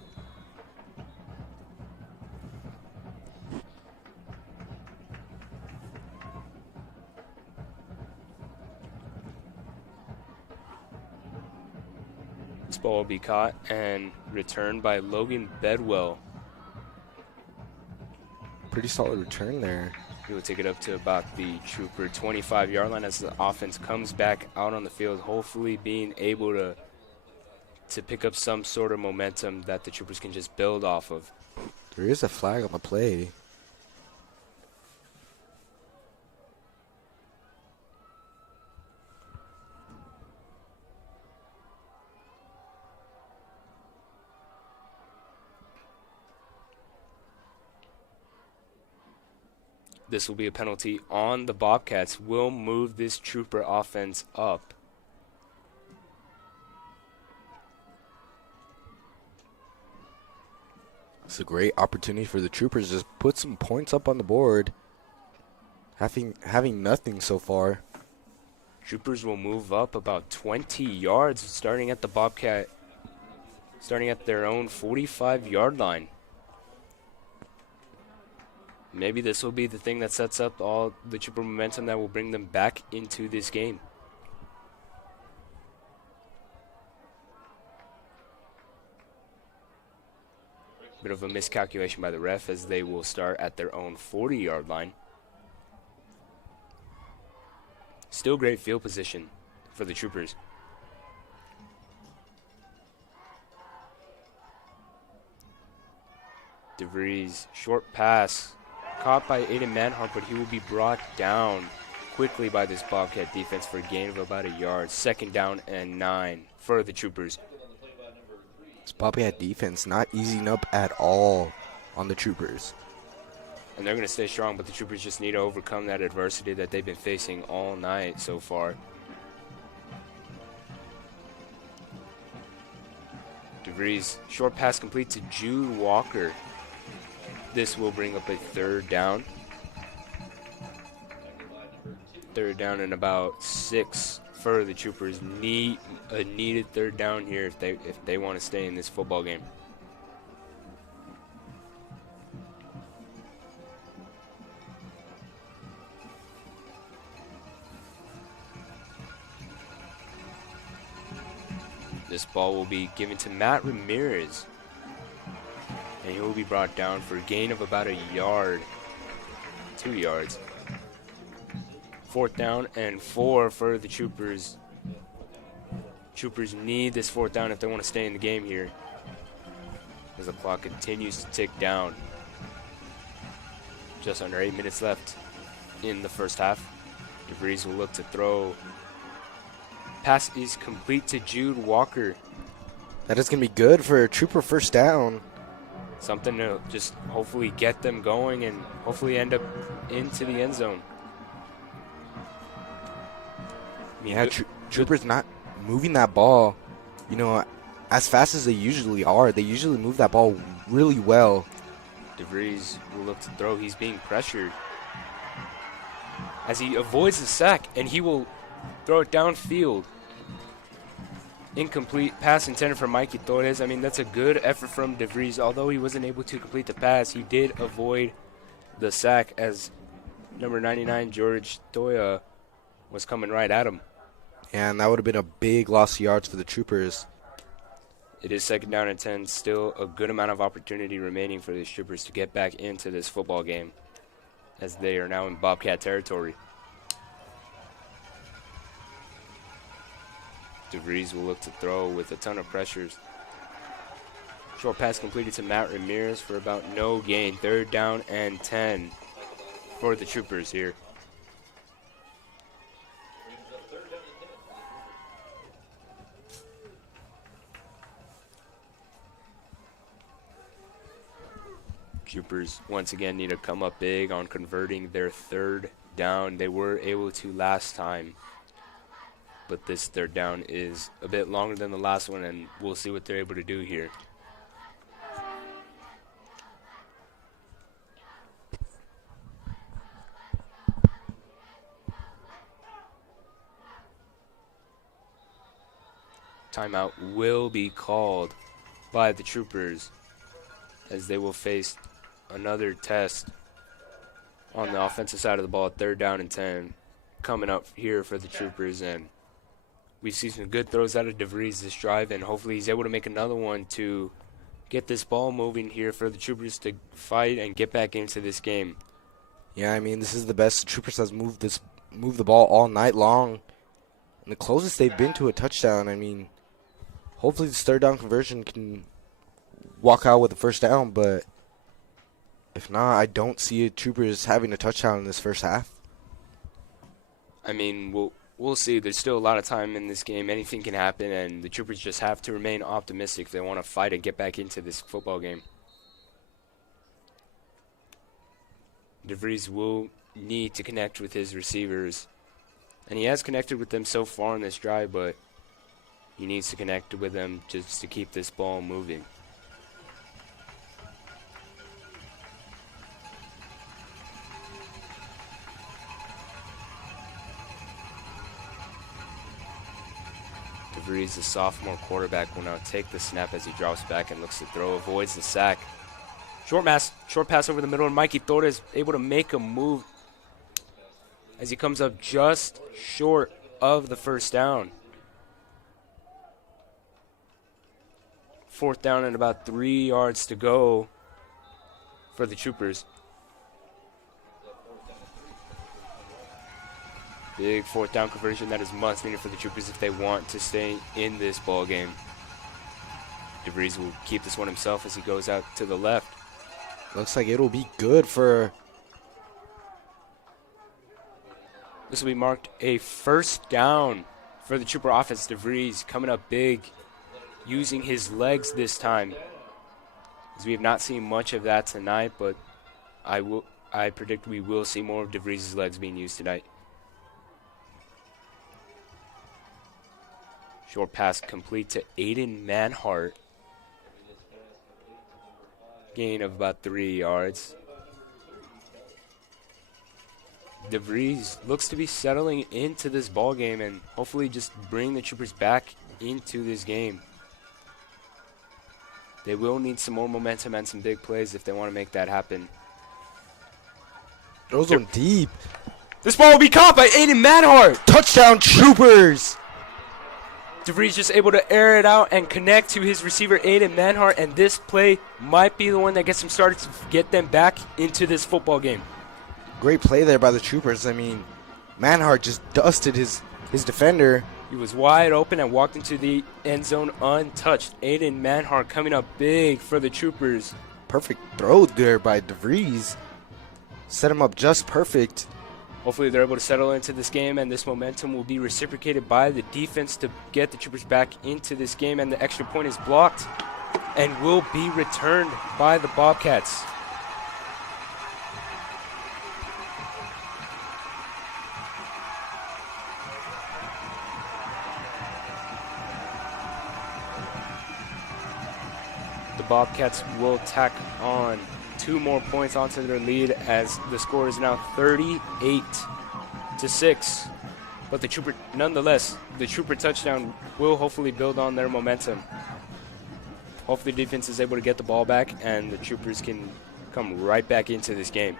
This ball will be caught and returned by Logan Bedwell. Pretty solid return there. He will take it up to about the Trooper 25-yard line as the offense comes back out on the field, hopefully being able to pick up some sort of momentum that the Troopers can just build off of. There is a flag on the play. This will be a penalty on the Bobcats. Will move this Trooper offense up. It's a great opportunity for the Troopers to just put some points up on the board, having nothing so far. Troopers will move up about 20 yards, starting at their own 45-yard line. Maybe this will be the thing that sets up all the Trooper momentum that will bring them back into this game. Bit of a miscalculation by the ref, as they will start at their own 40-yard line. Still great field position for the Troopers. DeVries, short pass, caught by Aiden Manhart, but he will be brought down quickly by this Bobcat defense for a gain of about a yard. 2nd down and 9 for the Troopers. This Bobcat defense not easing up at all on the Troopers. And they're going to stay strong, but the Troopers just need to overcome that adversity that they've been facing all night so far. DeVries, short pass complete to Jude Walker. This will bring up a 3rd down. 3rd down and about 6 for the Troopers. Need a needed 3rd down here if they want to stay in this football game. This ball will be given to Matt Ramirez, and he will be brought down for a gain of about a yard, 2 yards. 4th down and 4 for the Troopers. Troopers need this 4th down if they want to stay in the game here, as the clock continues to tick down. Just under 8 minutes left in the first half. DeVries will look to throw. Pass is complete to Jude Walker. That is going to be good for a Trooper first down. Something to just hopefully get them going and hopefully end up into the end zone. Yeah, Troopers not moving that ball, you know, as fast as they usually are. They usually move that ball really well. DeVries will look to throw. He's being pressured as he avoids the sack, and he will throw it downfield. Incomplete pass intended for Mikey Torres. I mean, that's a good effort from DeVries. Although he wasn't able to complete the pass, he did avoid the sack as number 99, George Toya, was coming right at him. And that would have been a big loss of yards for the Troopers. It is 2nd down and 10. Still a good amount of opportunity remaining for these Troopers to get back into this football game, as they are now in Bobcat territory. DeVries will look to throw with a ton of pressures. Short pass completed to Matt Ramirez for about no gain. 3rd down and 10 for the Troopers here. Troopers once again need to come up big on converting their 3rd down. They were able to last time, but this 3rd down is a bit longer than the last one, and we'll see what they're able to do here. Timeout will be called by the Troopers, as they will face another test on the offensive side of the ball. 3rd down and 10 coming up here for the Troopers, and we see some good throws out of DeVries this drive, and hopefully he's able to make another one to get this ball moving here for the Troopers to fight and get back into this game. Yeah, I mean, this is the best the Troopers has moved the ball all night long, and the closest they've been to a touchdown. I mean, hopefully this 3rd down conversion can walk out with a 1st down, but if not, I don't see Troopers having a touchdown in this first half. I mean, we'll see. There's still a lot of time in this game. Anything can happen, and the Troopers just have to remain optimistic if they want to fight and get back into this football game. DeVries will need to connect with his receivers, and he has connected with them so far in this drive, but he needs to connect with them just to keep this ball moving. DeVries, the sophomore quarterback, will now take the snap as he drops back and looks to throw, avoids the sack. Short pass over the middle, and Mikey Torres able to make a move as he comes up just short of the 1st down. 4th down and about 3 yards to go for the Troopers. Big 4th down conversion that is must needed for the Troopers if they want to stay in this ball game. DeVries will keep this one himself as he goes out to the left. Looks like it'll be good for... This will be marked a 1st down for the Trooper offense. DeVries coming up big, using his legs this time, as we have not seen much of that tonight, but I predict we will see more of DeVries' legs being used tonight. Short pass complete to Aiden Manhart. Gain of about 3 yards. DeVries looks to be settling into this ball game and hopefully just bring the Troopers back into this game. They will need some more momentum and some big plays if they want to make that happen. Those are deep. This ball will be caught by Aiden Manhart. Touchdown, Troopers! DeVries just able to air it out and connect to his receiver, Aiden Manhart, and this play might be the one that gets him started to get them back into this football game. Great play there by the Troopers. I mean, Manhart just dusted his defender, He was wide open and walked into the end zone untouched. Aiden Manhart coming up big for the Troopers. Perfect throw there by DeVries. Set him up just perfect. Hopefully they're able to settle into this game, and this momentum will be reciprocated by the defense to get the Troopers back into this game. And the extra point is blocked and will be returned by the Bobcats. The Bobcats will tack on 2 more points onto their lead as the score is now 38-6. But nonetheless, the Trooper touchdown will hopefully build on their momentum. Hopefully the defense is able to get the ball back and the Troopers can come right back into this game.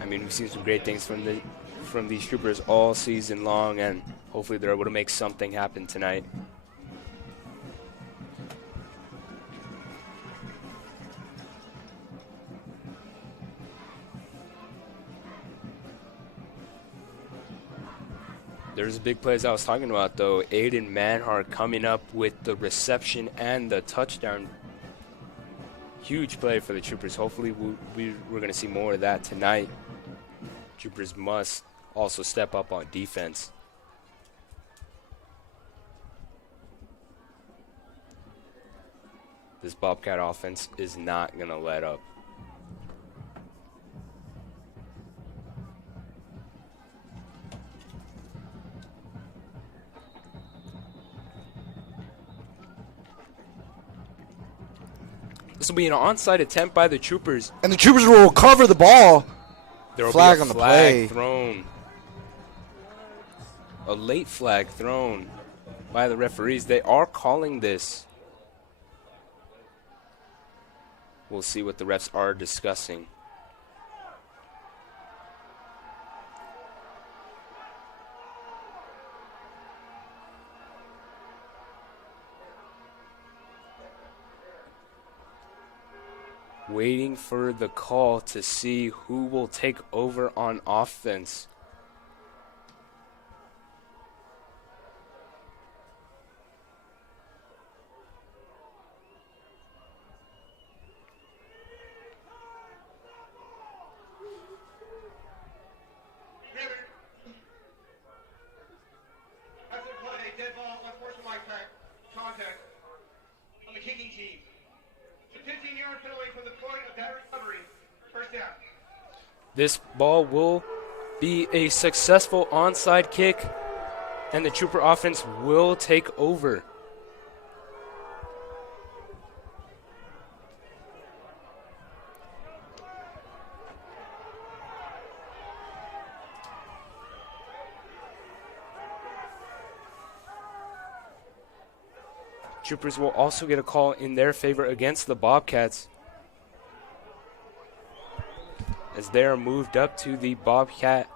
I mean, we've seen some great things from these Troopers all season long, and hopefully they're able to make something happen tonight. There's a big play as I was talking about, though. Aiden Manhart coming up with the reception and the touchdown. Huge play for the Troopers. Hopefully we're going to see more of that tonight. Troopers must also step up on defense. This Bobcat offense is not going to let up. This will be an onside attempt by the Troopers. And the Troopers will recover the ball. There will Flag be a on the flag play. thrown. A late flag thrown by the referees. They are calling this. We'll see what the refs are discussing. Waiting for the call to see who will take over on offense. That's a play, dead ball, unsportsmanlike contact on the kicking team. It's a 15-yard penalty from the point of that recovery. First down. This ball will be a successful onside kick, and the Trooper offense will take over. Troopers will also get a call in their favor against the Bobcats as they are moved up to the Bobcat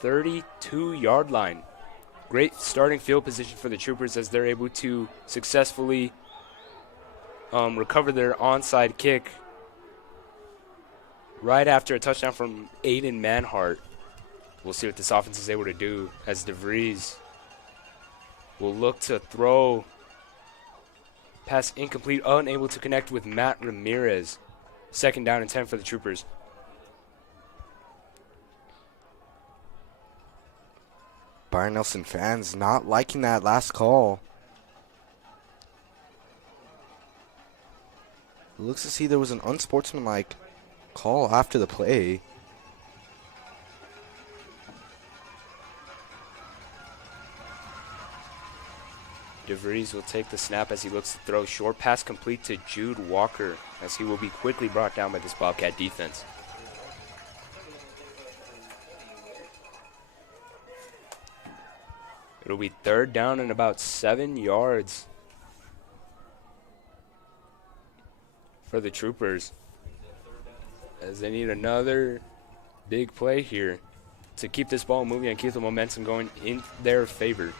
32-yard line. Great starting field position for the Troopers as they're able to successfully recover their onside kick right after a touchdown from Aiden Manhart. We'll see what this offense is able to do as DeVries will look to throw. Pass incomplete, unable to connect with Matt Ramirez. 2nd down and 10 for the Troopers. Byron Nelson fans not liking that last call. It looks to see there was an unsportsmanlike call after the play. DeVries will take the snap as he looks to throw. Short pass complete to Jude Walker as he will be quickly brought down by this Bobcat defense. It'll be 3rd down and about 7 yards for the Troopers as they need another big play here to keep this ball moving and keep the momentum going in their favor.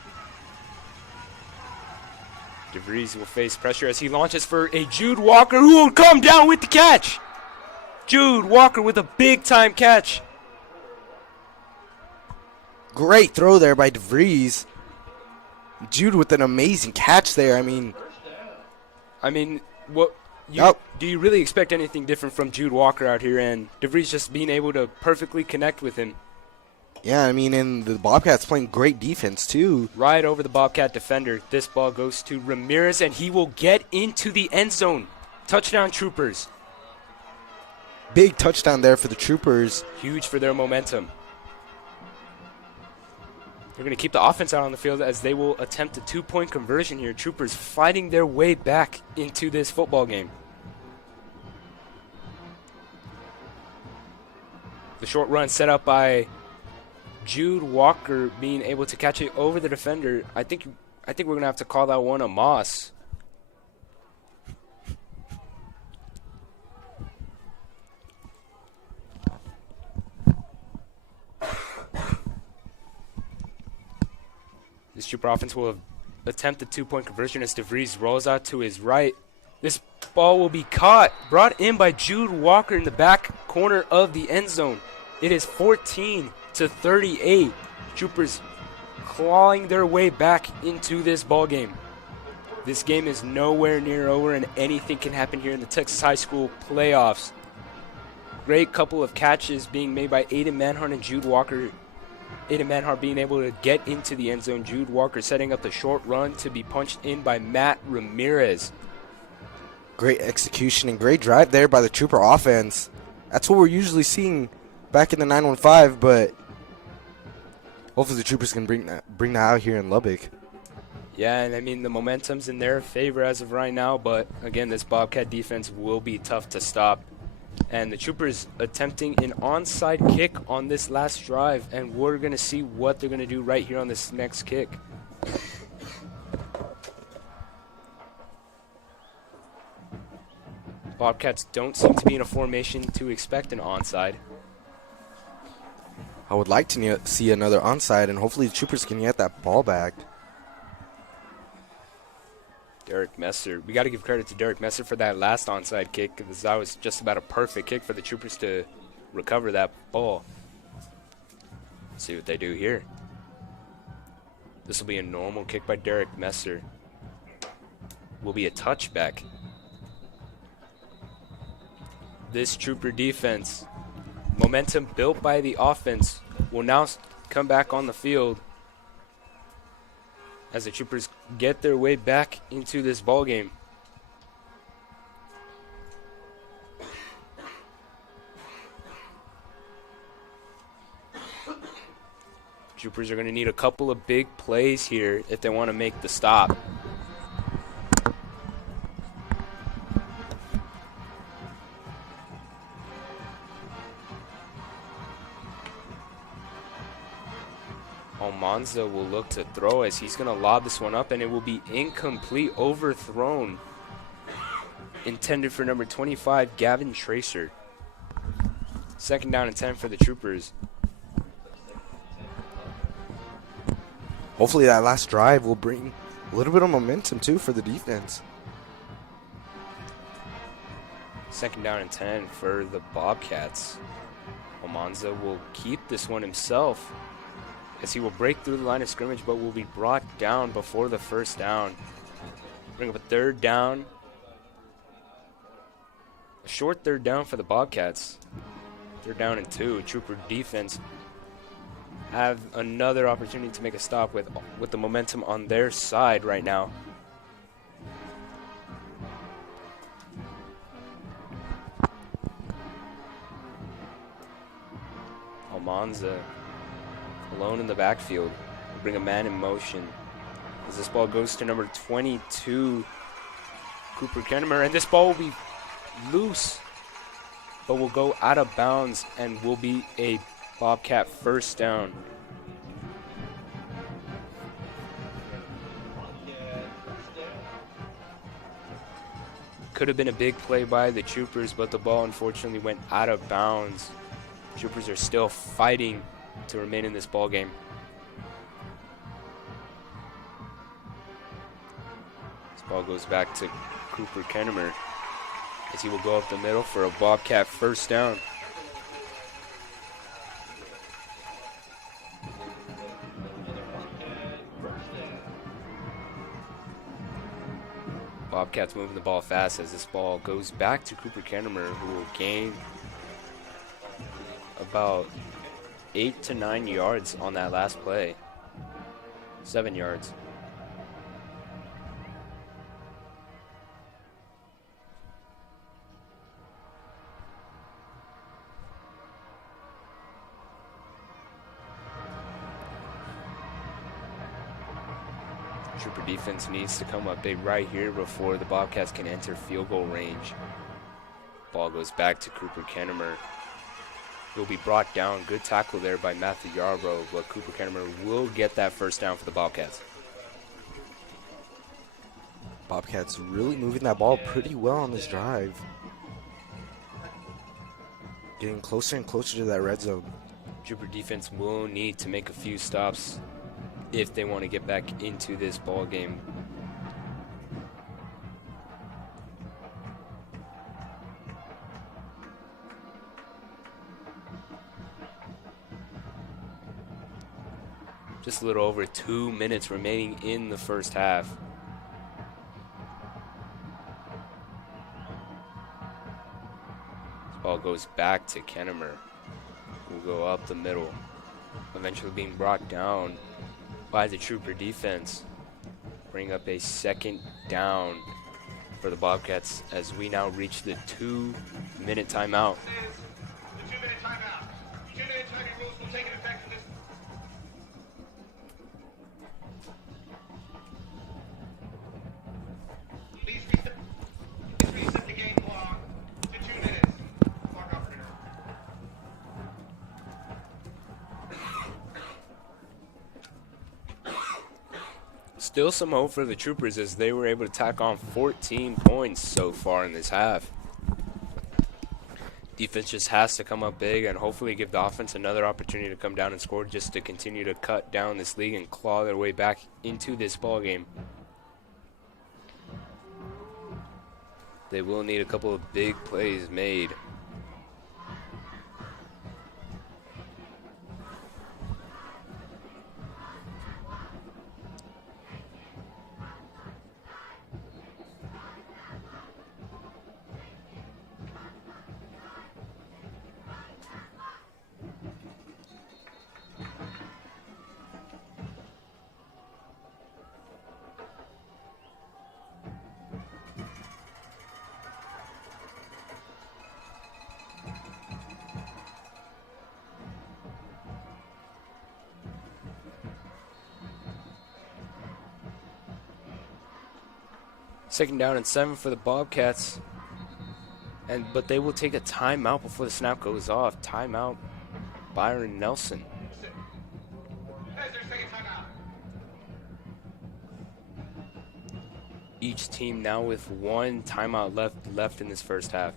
DeVries will face pressure as he launches for a Jude Walker who will come down with the catch. Jude Walker with a big-time catch. Great throw there by DeVries. Jude with an amazing catch there. I mean, what do you really expect anything different from Jude Walker out here, and DeVries just being able to perfectly connect with him? Yeah, I mean, and the Bobcats playing great defense too. Right over the Bobcat defender. This ball goes to Ramirez, and he will get into the end zone. Touchdown, Troopers. Big touchdown there for the Troopers. Huge for their momentum. They're going to keep the offense out on the field as they will attempt a 2-point conversion here. Troopers fighting their way back into this football game. The short run set up by Jude Walker being able to catch it over the defender. I think we're going to have to call that one a Moss. This Trooper offense will attempt the 2-point conversion as DeVries rolls out to his right. This ball will be caught, brought in by Jude Walker in the back corner of the end zone. It is 14-38. Troopers clawing their way back into this ball game. This game is nowhere near over, and anything can happen here in the Texas High School playoffs. Great couple of catches being made by Aiden Manhart and Jude Walker. Aiden Manhart being able to get into the end zone. Jude Walker setting up the short run to be punched in by Matt Ramirez. Great execution and great drive there by the Trooper offense. That's what we're usually seeing back in the 915, but hopefully the Troopers can bring that out here in Lubbock. Yeah, and I mean, the momentum's in their favor as of right now, but again, this Bobcat defense will be tough to stop. And the Troopers attempting an onside kick on this last drive, and we're going to see what they're going to do right here on this next kick. Bobcats don't seem to be in a formation to expect an onside. I would like to see another onside, and hopefully the Troopers can get that ball back. Derek Messer. We got to give credit to Derek Messer for that last onside kick, because that was just about a perfect kick for the Troopers to recover that ball. Let's see what they do here. This will be a normal kick by Derek Messer. Will be a touchback. This Trooper defense, momentum built by the offense, will now come back on the field as the Troopers get their way back into this ball game. Troopers are going to need a couple of big plays here if they want to make the stop. Almanza will look to throw as he's going to lob this one up, and it will be incomplete, overthrown. Intended for number 25, Gavin Tracer. 2nd down and 10 for the Troopers. Hopefully that last drive will bring a little bit of momentum too for the defense. 2nd down and 10 for the Bobcats. Almanza will keep this one himself, as he will break through the line of scrimmage, but will be brought down before the 1st down. Bring up a 3rd down. A short 3rd down for the Bobcats. 3rd down and 2. Trooper defense have another opportunity to make a stop with the momentum on their side right now. Almanza alone in the backfield. Will bring a man in motion as this ball goes to number 22, Cooper Kennemer, and this ball will be loose, but will go out of bounds and will be a Bobcat 1st down. Could have been a big play by the Troopers, but the ball unfortunately went out of bounds. Troopers are still fighting to remain in this ball game. This ball goes back to Cooper Kennemer as he will go up the middle for a Bobcat 1st down. Bobcats moving the ball fast as this ball goes back to Cooper Kennemer, who will gain about 8 to 9 yards on that last play. 7 yards. Trooper defense needs to come up big right here before the Bobcats can enter field goal range. Ball goes back to Cooper Kennemer. He'll be brought down. Good tackle there by Matthew Yarbrough, but Cooper Kennemer will get that first down for the Bobcats. Bobcats really moving that ball pretty well on this drive. Getting closer and closer to that red zone. Trooper defense will need to make a few stops if they want to get back into this ball game. Just a little over 2 minutes remaining in the first half. This ball goes back to Kennemer. Will go up the middle, eventually being brought down by the Trooper defense. Bring up a second down for the Bobcats as we now reach the 2-minute timeout. The 2-minute timeout. 2-minute timing rules will take effect in this. Please reset the game clock to 2 minutes. Clock operator. Still some hope for the Troopers as they were able to tack on 14 points so far in this half. Defense just has to come up big and hopefully give the offense another opportunity to come down and score just to continue to cut down this league and claw their way back into this ball game. They will need a couple of big plays made. Second down and 7 for the Bobcats. But they will take a timeout before the snap goes off. Timeout, Byron Nelson. There's their second timeout. Each team now with one timeout left in this first half.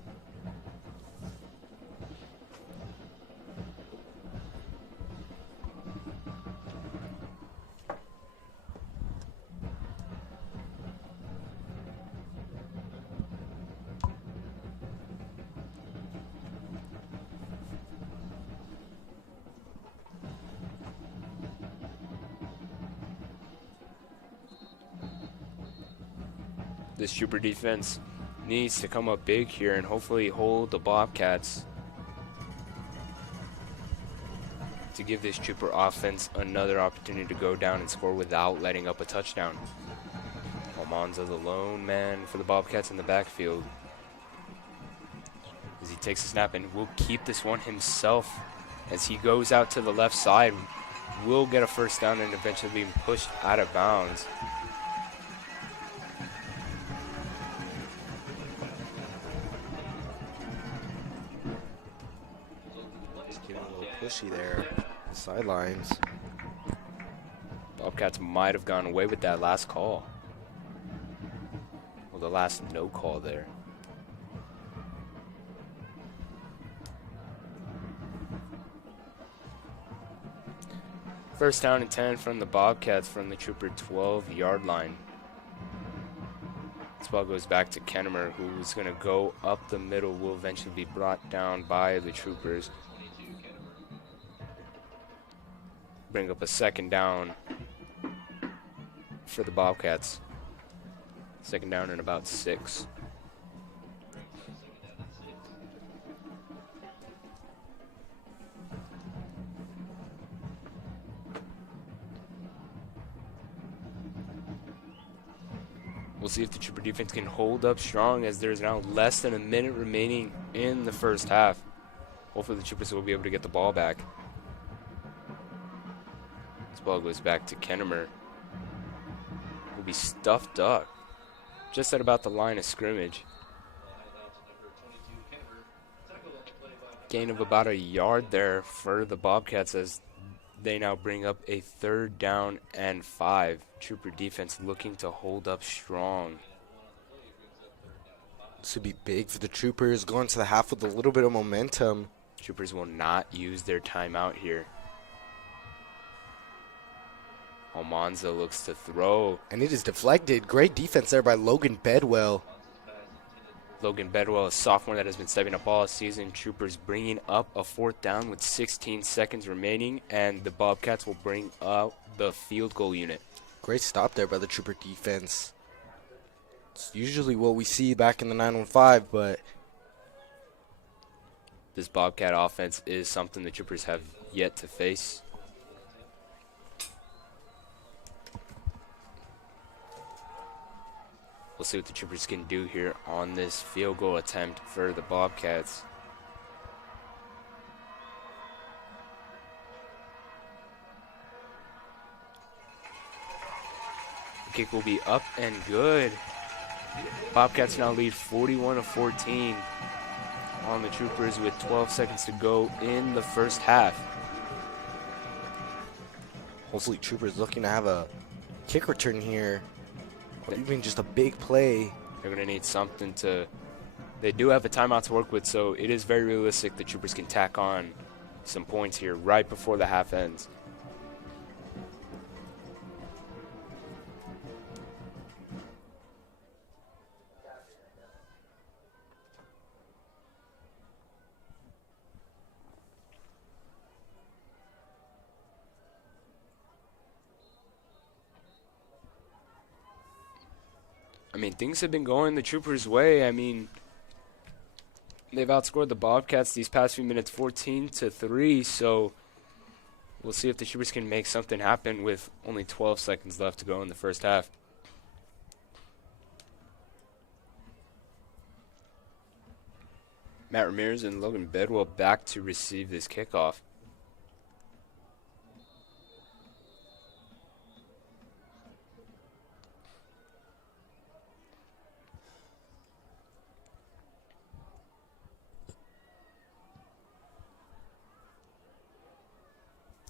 This Trooper defense needs to come up big here and hopefully hold the Bobcats to give this Trooper offense another opportunity to go down and score without letting up a touchdown. Almanza, the lone man for the Bobcats in the backfield, as he takes a snap and will keep this one himself as he goes out to the left side. Will get a first down and eventually being pushed out of bounds. Pushy there, the sidelines. Bobcats might have gone away with that last call. Well, the last no call there. First down and 10 from the Bobcats from the Trooper 12-yard line. This ball goes back to Kennemer, who's going to go up the middle, will eventually be brought down by the Troopers. Bring up a second down for the Bobcats. Second down and about 6. We'll see if the Trooper defense can hold up strong, as there's now less than a minute remaining in the first half. Hopefully the Troopers will be able to get the ball back. This ball goes back to Kennemer. Will be stuffed up just at about the line of scrimmage. Gain of about a yard there for the Bobcats, as they now bring up a 3rd down and 5. Trooper defense looking to hold up strong. This would be big for the Troopers, going to the half with a little bit of momentum. Troopers will not use their timeout here. Almanza looks to throw. And it is deflected. Great defense there by Logan Bedwell. Logan Bedwell, a sophomore that has been stepping up all season. Troopers bringing up a 4th down with 16 seconds remaining, and the Bobcats will bring up the field goal unit. Great stop there by the Trooper defense. It's usually what we see back in the 915, but this Bobcat offense is something the Troopers have yet to face. We'll see what the Troopers can do here on this field goal attempt for the Bobcats. The kick will be up and good. Bobcats now lead 41-14 on the Troopers with 12 seconds to go in the first half. Hopefully Troopers looking to have a kick return here, or even just a big play. They're going to need something to... They do have a timeout to work with, so it is very realistic the Troopers can tack on some points here right before the half ends. I mean, things have been going the Troopers' way. I mean, they've outscored the Bobcats these past few minutes 14-3, so we'll see if the Troopers can make something happen with only 12 seconds left to go in the first half. Matt Ramirez and Logan Bedwell back to receive this kickoff.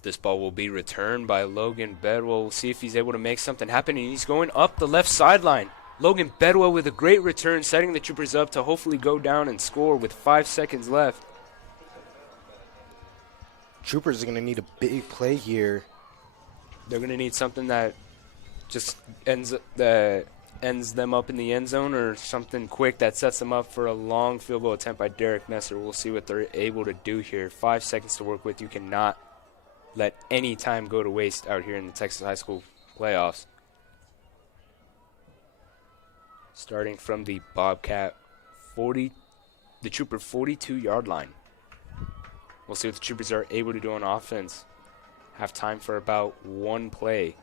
This ball will be returned by Logan Bedwell. We'll see if he's able to make something happen. And he's going up the left sideline. Logan Bedwell with a great return, setting the Troopers up to hopefully go down and score with 5 seconds left. Troopers are going to need a big play here. They're going to need something that just ends them up in the end zone, or something quick that sets them up for a long field goal attempt by Derek Messer. We'll see what they're able to do here. 5 seconds to work with. You cannot let any time go to waste out here in the Texas High School playoffs. Starting from the Bobcat the Trooper 42-yard line. We'll see what the Troopers are able to do on offense. Have time for about one play.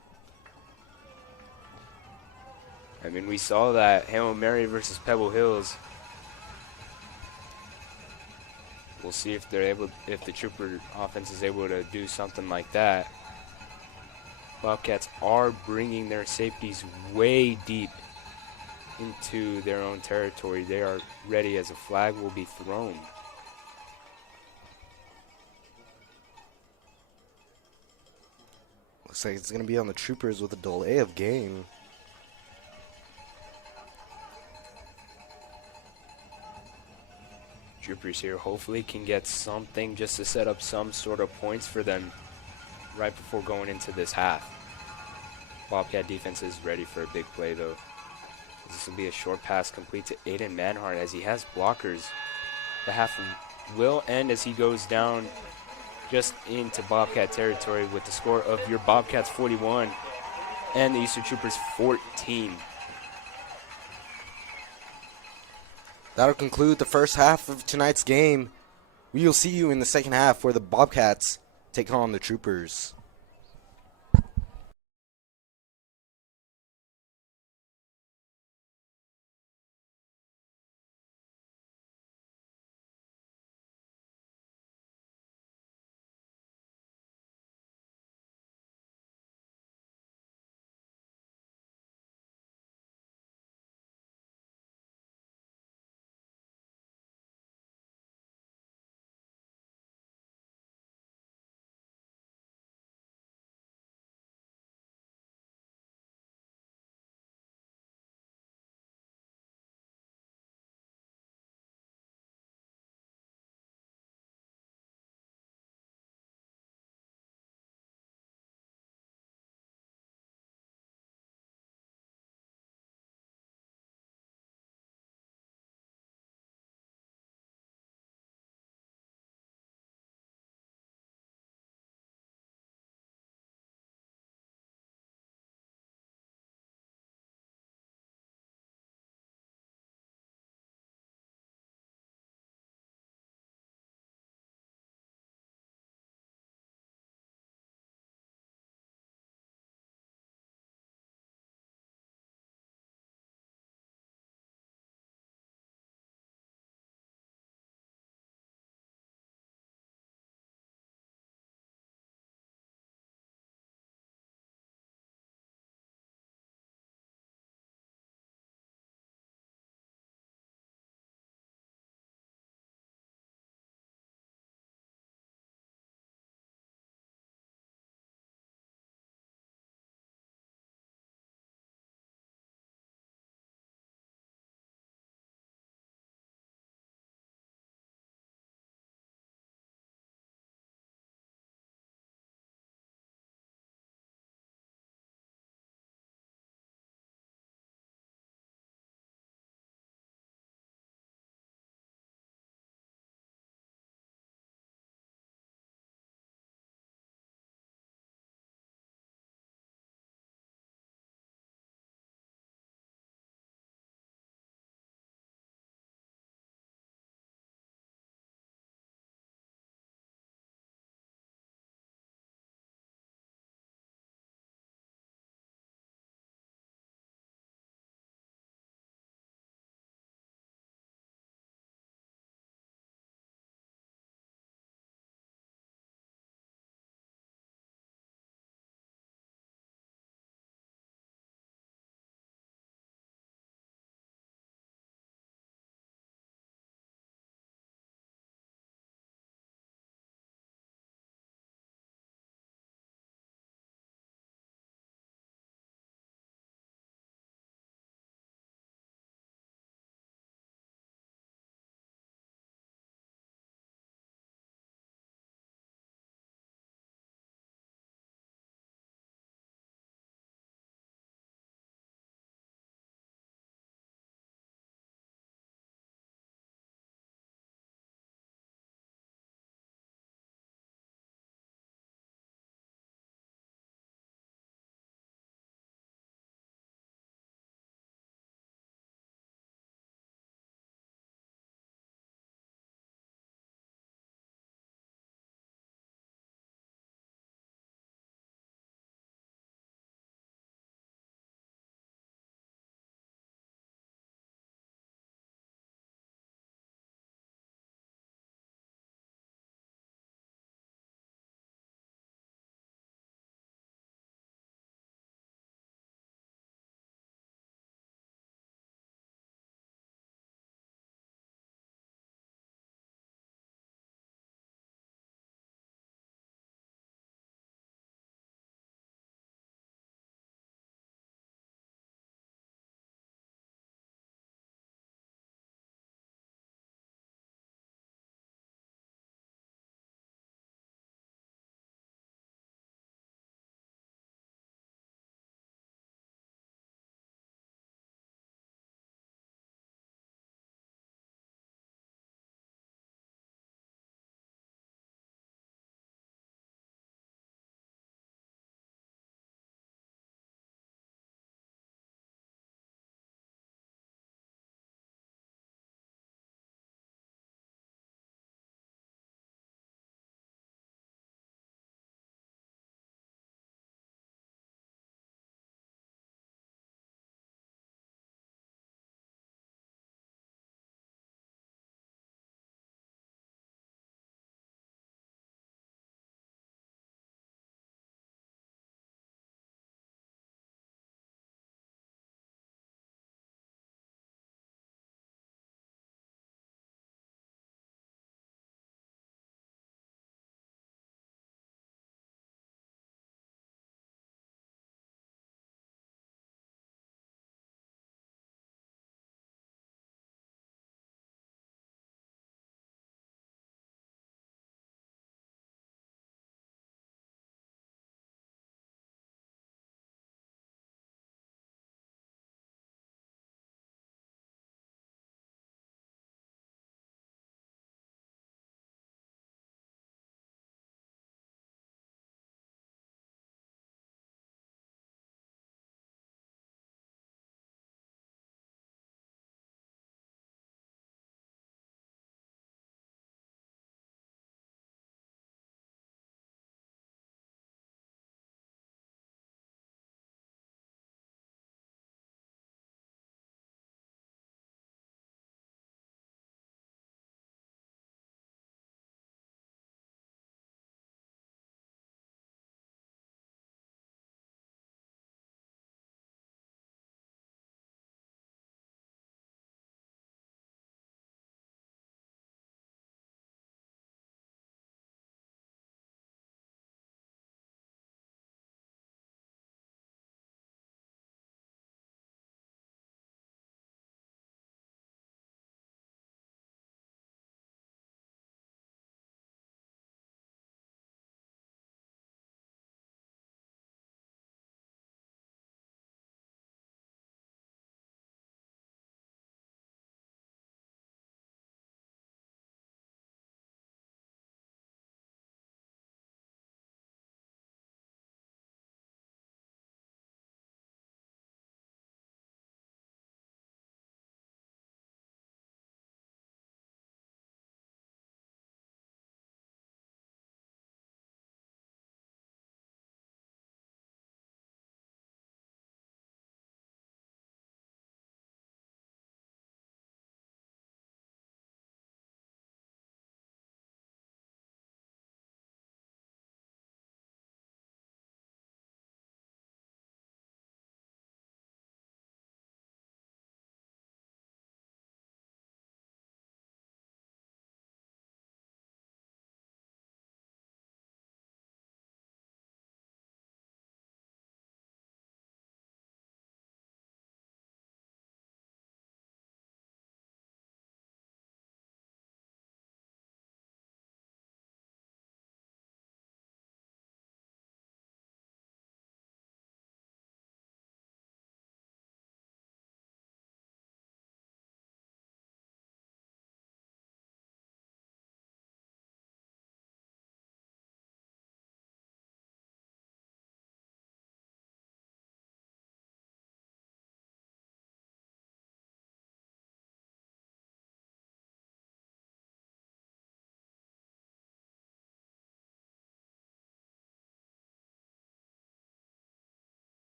I mean, we saw that Hail Mary versus Pebble Hills. We'll see if if the Trooper offense is able to do something like that. Bobcats are bringing their safeties way deep into their own territory. They are ready as a flag will be thrown. Looks like it's going to be on the Troopers with a delay of game. Troopers here hopefully can get something just to set up some sort of points for them right before going into this half. Bobcat defense is ready for a big play though. This will be a short pass complete to Aiden Manhart as he has blockers. The half will end as he goes down just into Bobcat territory with the score of your Bobcats 41 and the Eastern Troopers 14. That'll conclude the first half of tonight's game. We will see you in the second half where the Bobcats take on the Troopers.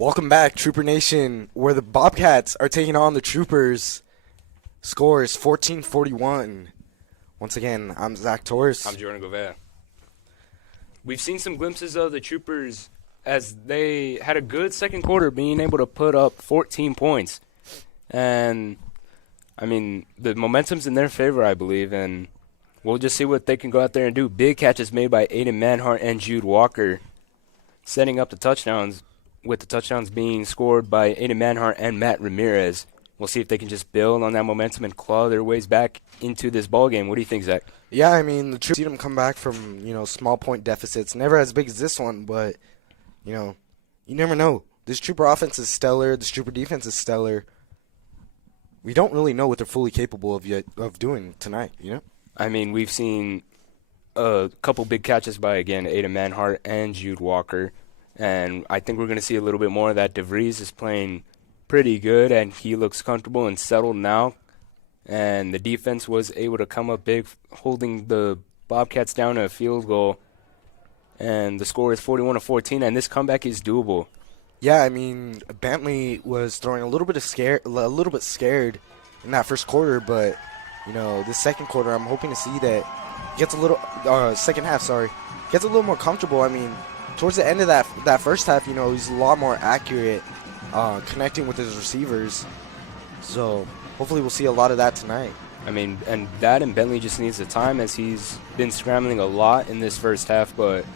Welcome back, Trooper Nation, where the Bobcats are taking on the Troopers. Score is 14-41. Once again, I'm Zach Torres. I'm Jordan Govea. We've seen some glimpses of the Troopers as they had a good second quarter, being able to put up 14 points. And, I mean, the momentum's in their favor, I believe, and we'll just see what they can go out there and do. Big catches made by Aiden Manhart and Jude Walker, setting up the touchdowns, with the touchdowns being scored by Aiden Manhart and Matt Ramirez. We'll see if they can just build on that momentum and claw their ways back into this ballgame. What do you think, Zach? Yeah, I mean, the Troopers see them come back from, small point deficits. Never as big as this one, but, you never know. This Trooper offense is stellar. This Trooper defense is stellar. We don't really know what they're fully capable of doing tonight, I mean, we've seen a couple big catches by, again, Aiden Manhart and Jude Walker. And I think we're going to see a little bit more of that. DeVries is playing pretty good, and he looks comfortable and settled now. And the defense was able to come up big, holding the Bobcats down to a field goal. And the score is 41-14, and this comeback is doable. Yeah, I mean, Bentley was throwing a little bit scared in that first quarter, but this second quarter, I'm hoping to see that gets a little second half. Gets a little more comfortable. I mean, towards the end of that first half, he's a lot more accurate, connecting with his receivers. So hopefully we'll see a lot of that tonight. I mean, and Bentley just needs the time, as he's been scrambling a lot in this first half. But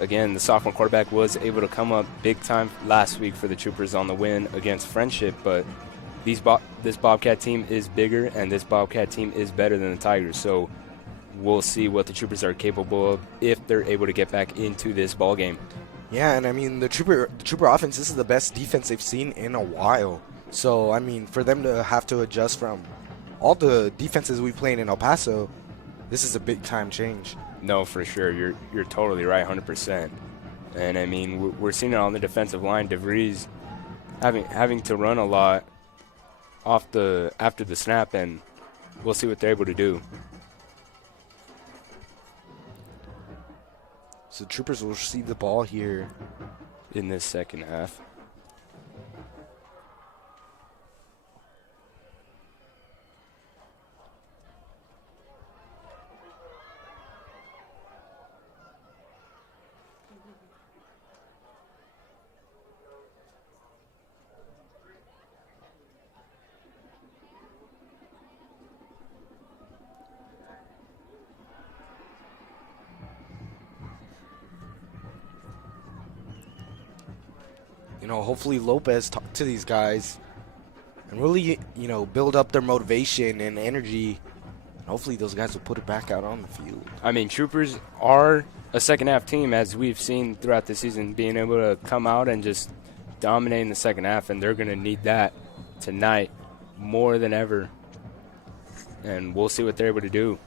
again, the sophomore quarterback was able to come up big time last week for the Troopers on the win against Friendship. But this Bobcat team is bigger, and this Bobcat team is better than the Tigers. So we'll see what the Troopers are capable of if they're able to get back into this ball game. Yeah, and I mean, the Trooper offense, this is the best defense they've seen in a while. So, I mean, for them to have to adjust from all the defenses we played in El Paso, this is a big-time change. No, for sure. You're totally right, 100%. And, I mean, we're seeing it on the defensive line. DeVries having to run a lot after the snap, and we'll see what they're able to do. So Troopers will receive the ball here in this second half. Hopefully Lopez talk to these guys and really, build up their motivation and energy. And hopefully those guys will put it back out on the field. I mean, Troopers are a second-half team, as we've seen throughout the season, being able to come out and just dominate in the second half, and they're going to need that tonight more than ever. And we'll see what they're able to do.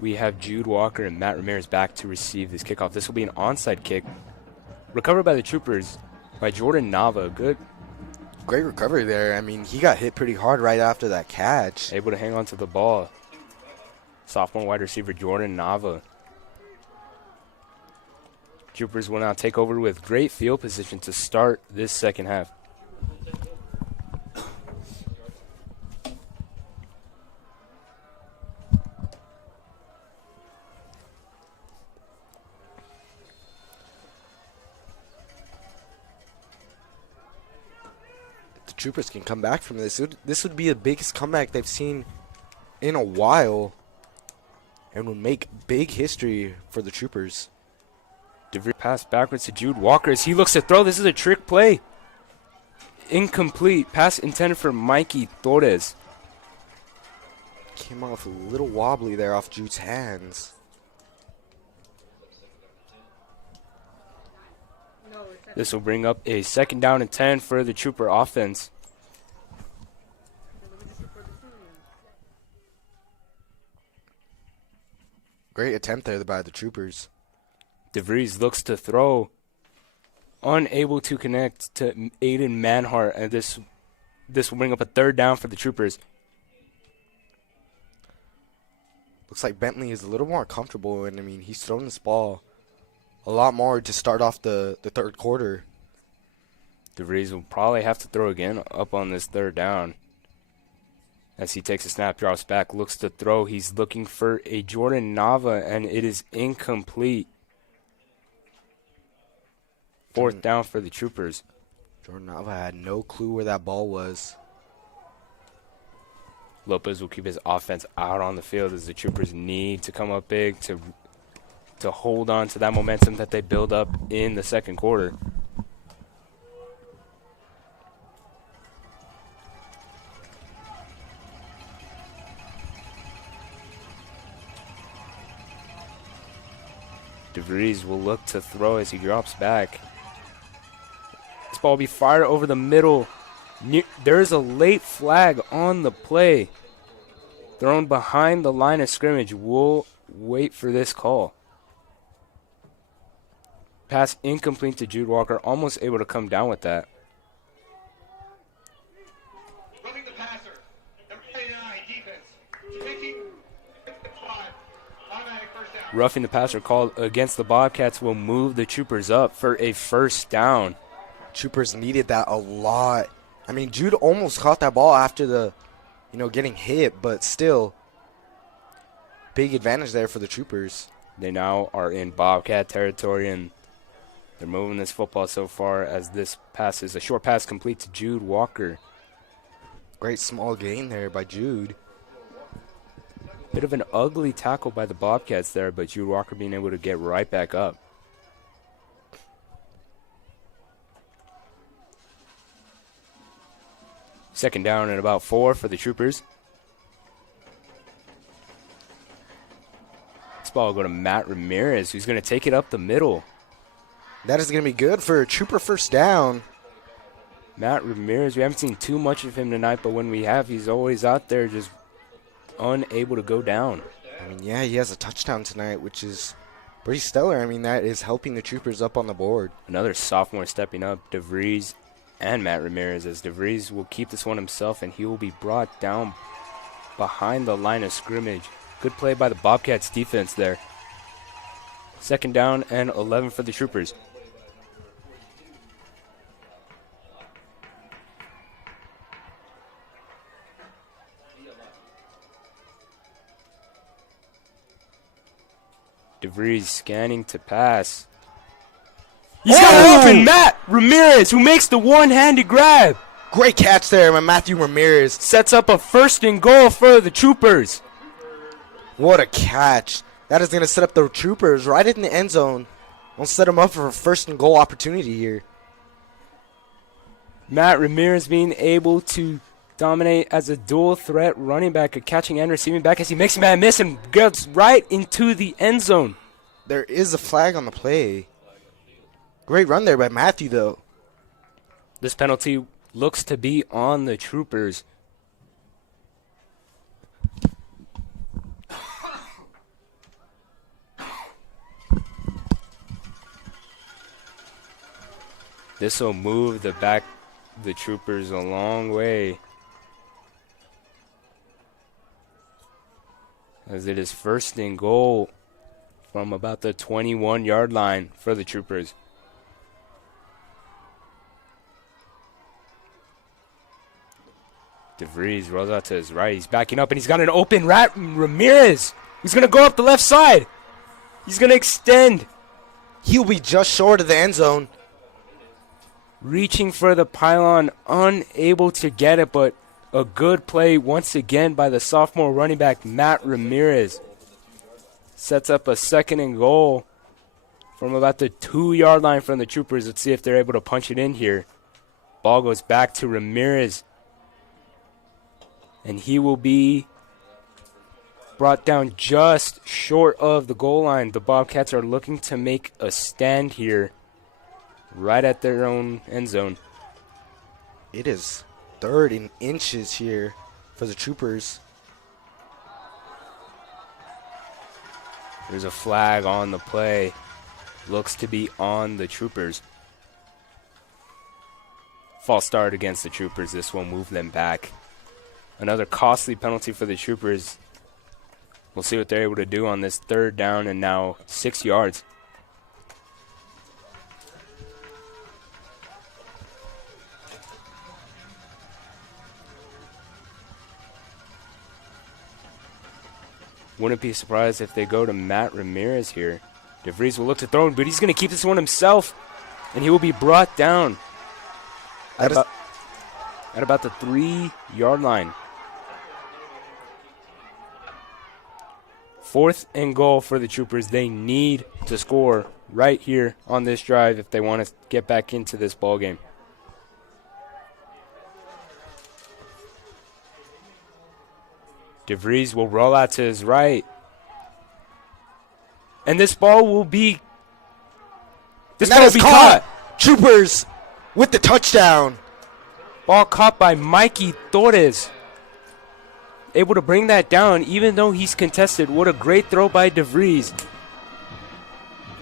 We have Jude Walker and Matt Ramirez back to receive this kickoff. This will be an onside kick, recovered by the Troopers by Jordan Nava. Good. Great recovery there. I mean, he got hit pretty hard right after that catch. Able to hang on to the ball. Sophomore wide receiver Jordan Nava. Troopers will now take over with great field position to start this second half. Troopers can come back from this. This would be the biggest comeback they've seen in a while and would make big history for the Troopers. DeVries pass backwards to Jude Walker as he looks to throw. This is a trick play. Incomplete. Pass intended for Mikey Torres. Came off a little wobbly there off Jude's hands. This will bring up a 2nd down and 10 for the Trooper offense. Great attempt there by the Troopers. DeVries looks to throw. Unable to connect to Aiden Manhart, and this will bring up a 3rd down for the Troopers. Looks like Bentley is a little more comfortable, and I mean, he's thrown this ball a lot more to start off the 3rd quarter. DeVries will probably have to throw again up on this third down. As he takes a snap, drops back, looks to throw. He's looking for a Jordan Nava, and it is incomplete. Fourth down for the Troopers. Jordan Nava had no clue where that ball was. Lopez will keep his offense out on the field as the Troopers need to come up big to hold on to that momentum that they build up in the second quarter. DeVries will look to throw as he drops back. This ball will be fired over the middle. There's a late flag on the play. Thrown behind the line of scrimmage. We'll wait for this call. Pass incomplete to Jude Walker. Almost able to come down with that. Roughing the passer. Number 89, defense. Taking 5. Automatic first down. Roughing the passer called against the Bobcats will move the Troopers up for a first down. Troopers needed that a lot. I mean, Jude almost caught that ball after the, getting hit, but still, big advantage there for the Troopers. They now are in Bobcat territory, and they're moving this football so far as this pass is a short pass complete to Jude Walker. Great small gain there by Jude. Bit of an ugly tackle by the Bobcats there, but Jude Walker being able to get right back up. Second down and about 4 for the Troopers. This ball will go to Matt Ramirez, who's going to take it up the middle. That is going to be good for a Trooper first down. Matt Ramirez, we haven't seen too much of him tonight, but when we have, he's always out there just unable to go down. I mean, yeah, he has a touchdown tonight, which is pretty stellar. I mean, that is helping the Troopers up on the board. Another sophomore stepping up, DeVries and Matt Ramirez, as DeVries will keep this one himself, and he will be brought down behind the line of scrimmage. Good play by the Bobcats defense there. Second down and 11 for the Troopers. DeVries scanning to pass. He's got open Matt Ramirez, who makes the one-handed grab. Great catch there by Matthew Ramirez. Sets up a first and goal for the Troopers. What a catch. That is going to set up the Troopers right in the end zone. We'll set them up for a first and goal opportunity here. Matt Ramirez being able to dominate as a dual threat running back, catching and receiving back as he makes a man miss and gets right into the end zone. There is a flag on the play. Great run there by Matthew, though. This penalty looks to be on the Troopers. This will move the Troopers a long way, as it is first and goal from about the 21-yard line for the Troopers. DeVries rolls out to his right. He's backing up, and he's got an open Ramirez. He's going to go up the left side. He's going to extend. He'll be just short of the end zone. Reaching for the pylon, unable to get it, but a good play once again by the sophomore running back, Matt Ramirez. Sets up a second and goal from about the 2-yard line from the Troopers. Let's see if they're able to punch it in here. Ball goes back to Ramirez, and he will be brought down just short of the goal line. The Bobcats are looking to make a stand here right at their own end zone. It is 3rd and inches here for the Troopers. There's a flag on the play. Looks to be on the Troopers. False start against the Troopers. This will move them back. Another costly penalty for the Troopers. We'll see what they're able to do on this 3rd down and now 6 yards. Wouldn't be surprised if they go to Matt Ramirez here. DeVries will look to throw, but he's going to keep this one himself, and he will be brought down at about the 3-yard line. 4th and goal for the Troopers. They need to score right here on this drive if they want to get back into this ball game. DeVries will roll out to his right. And this ball will be... This ball will be caught. Troopers with the touchdown. Ball caught by Mikey Torres. Able to bring that down even though he's contested. What a great throw by DeVries.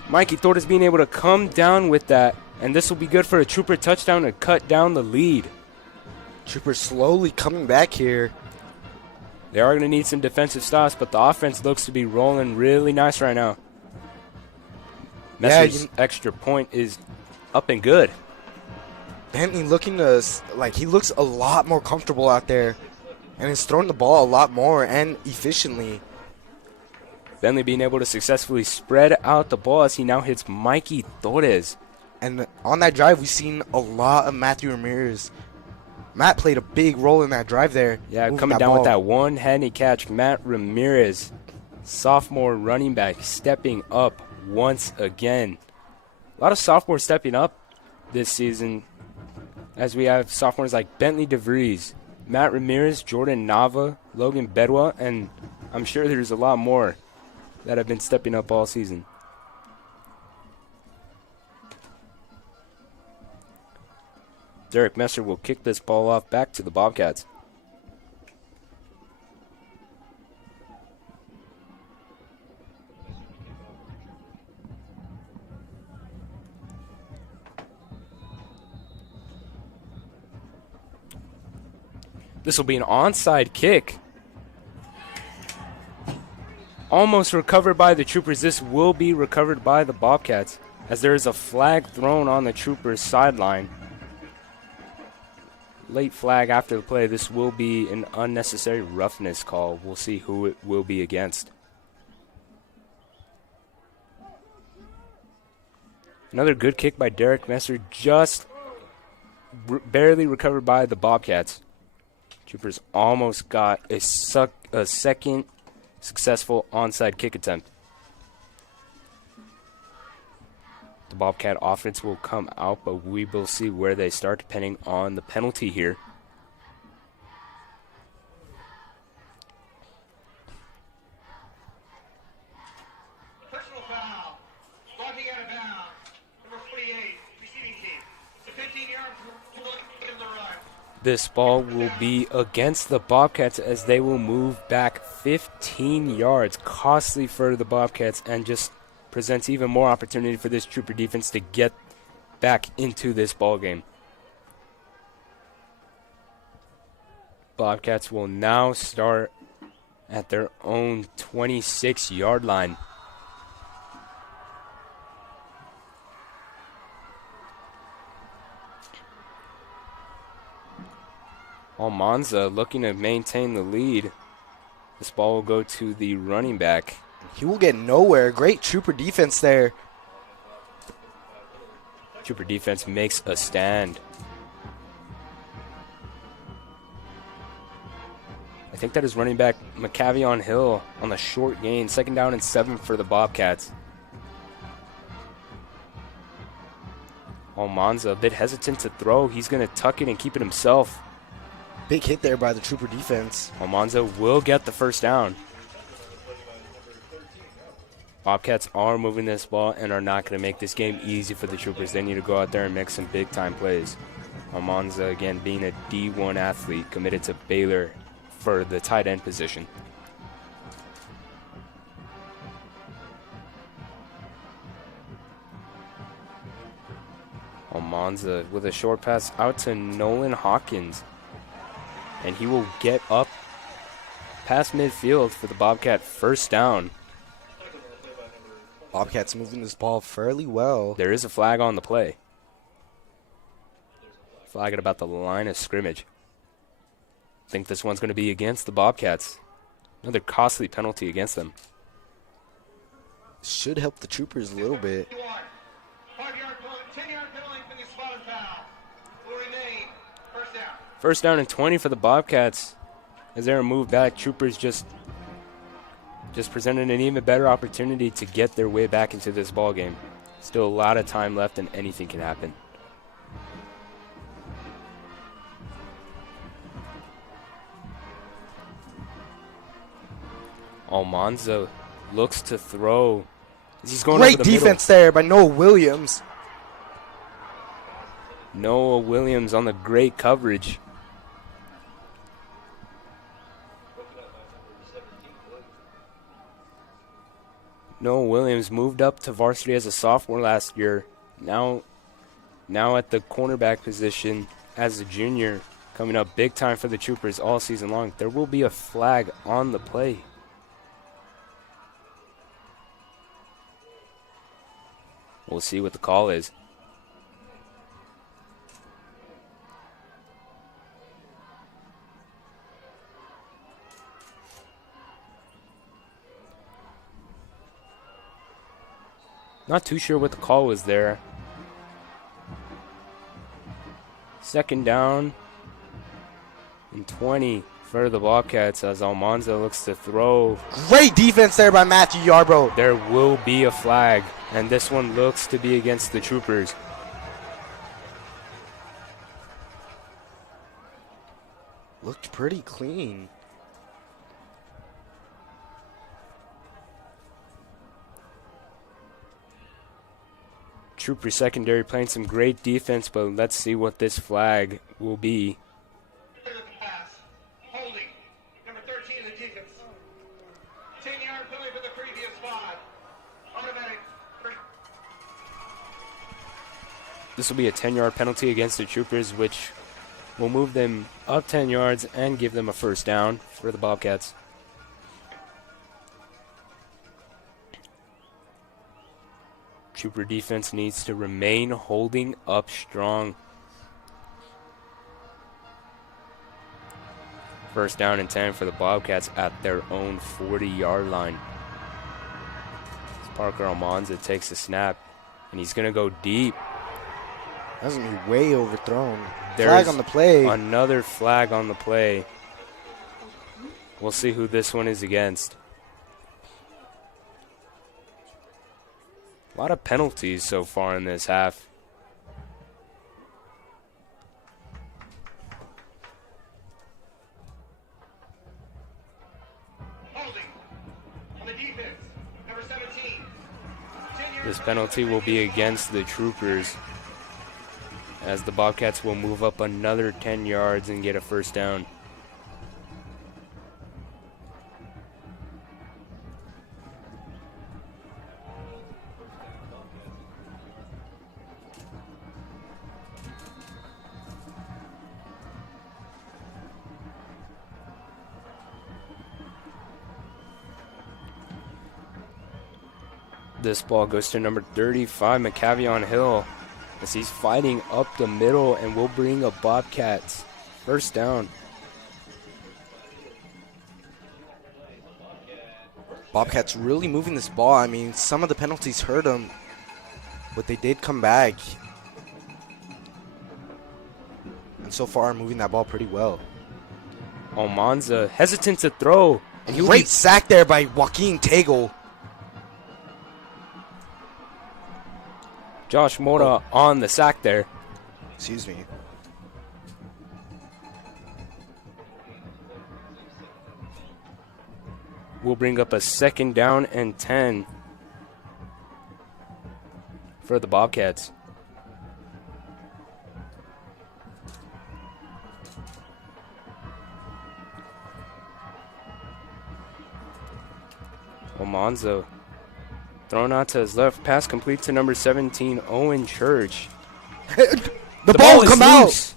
Mikey Torres being able to come down with that. And this will be good for a Trooper touchdown to cut down the lead. Troopers slowly coming back here. They are going to need some defensive stops, but the offense looks to be rolling really nice right now. Messer's extra point is up and good. Bentley looking to, like, he looks a lot more comfortable out there. And he's throwing the ball a lot more and efficiently. Bentley being able to successfully spread out the ball as he now hits Mikey Torres. And on that drive, we've seen a lot of Matthew Ramirez. Matt played a big role in that drive there. Yeah, coming down with that one-handed catch. Matt Ramirez, sophomore running back, stepping up once again. A lot of sophomores stepping up this season as we have sophomores like Bentley DeVries, Matt Ramirez, Jordan Nava, Logan Bedwa, and I'm sure there's a lot more that have been stepping up all season. Derek Messer will kick this ball off back to the Bobcats. This will be an onside kick. Almost recovered by the Troopers. This will be recovered by the Bobcats as there is a flag thrown on the Troopers' sideline. Late flag after the play. This will be an unnecessary roughness call. We'll see who it will be against. Another good kick by Derek Messer, just barely recovered by the Bobcats. Troopers almost got a second successful onside kick attempt. The Bobcat offense will come out, but we will see where they start depending on the penalty here. Personal foul. Walking out of bounds. Number 48, receiving team. The 15-yard to the run. This ball will be against the Bobcats as they will move back 15 yards. Costly for the Bobcats and just presents even more opportunity for this Trooper defense to get back into this ball game. Bobcats will now start at their own 26-yard line. Almanza looking to maintain the lead. This ball will go to the running back. He will get nowhere. Great Trooper defense there. Trooper defense makes a stand. I think that is running back McCavion Hill on the short gain. 2nd down and 7 for the Bobcats. Almanza a bit hesitant to throw. He's going to tuck it and keep it himself. Big hit there by the Trooper defense. Almanza will get the first down. Bobcats are moving this ball and are not going to make this game easy for the Troopers. They need to go out there and make some big-time plays. Almanza, again, being a D1 athlete, committed to Baylor for the tight end position. Almanza with a short pass out to Nolan Hawkins. And he will get up past midfield for the Bobcat first down. Bobcats moving this ball fairly well. There is a flag on the play. Flag at about the line of scrimmage. I think this one's going to be against the Bobcats. Another costly penalty against them. Should help the Troopers a little bit. 5-yard penalty, 10-yard penalty for the spotted foul. Will remain first down. First down and 20 for the Bobcats. As they're moved back, Troopers just presented an even better opportunity to get their way back into this ball game. Still a lot of time left and anything can happen. Almanza looks to throw. He's going Great over the defense there by Noah Williams. Noah Williams on the great coverage. Noah Williams moved up to varsity as a sophomore last year. Now at the cornerback position as a junior, coming up big time for the Troopers all season long. There will be a flag on the play. We'll see what the call is. Not too sure what the call was there. Second down and 20 for the Bobcats as Almanza looks to throw. Great defense there by Matthew Yarbrough. There will be a flag, and this one looks to be against the Troopers. Looked pretty clean. Trooper secondary playing some great defense, but let's see what this flag will be. Pass. Holding. Number 13 in the defense. 10-yard penalty for the previous 5. Automatic. This will be a 10-yard penalty against the Troopers, which will move them up 10 yards and give them a first down for the Bobcats. Trooper defense needs to remain holding up strong. First down and 10 for the Bobcats at their own 40-yard line. As Parker Almanza takes the snap, and he's going to go deep. That's going to be way overthrown. There's flag on the play. Another flag on the play. We'll see who this one is against. A lot of penalties so far in this half. Holding. On the defense. Number 17. This penalty will be against the Troopers, as the Bobcats will move up another 10 yards and get a first down. This ball goes to number 35, McCavion Hill, as he's fighting up the middle and will bring a Bobcats first down. Bobcats really moving this ball. I mean, some of the penalties hurt them, but they did come back. And so far, moving that ball pretty well. Almanza hesitant to throw. And Great sack there by Joaquin Tagle. Josh Mora on the sack there. Excuse me. We'll bring up a second down and 10 for the Bobcats. Almanza thrown out to his left. Pass complete to number 17, Owen Church. The ball is come out. loose.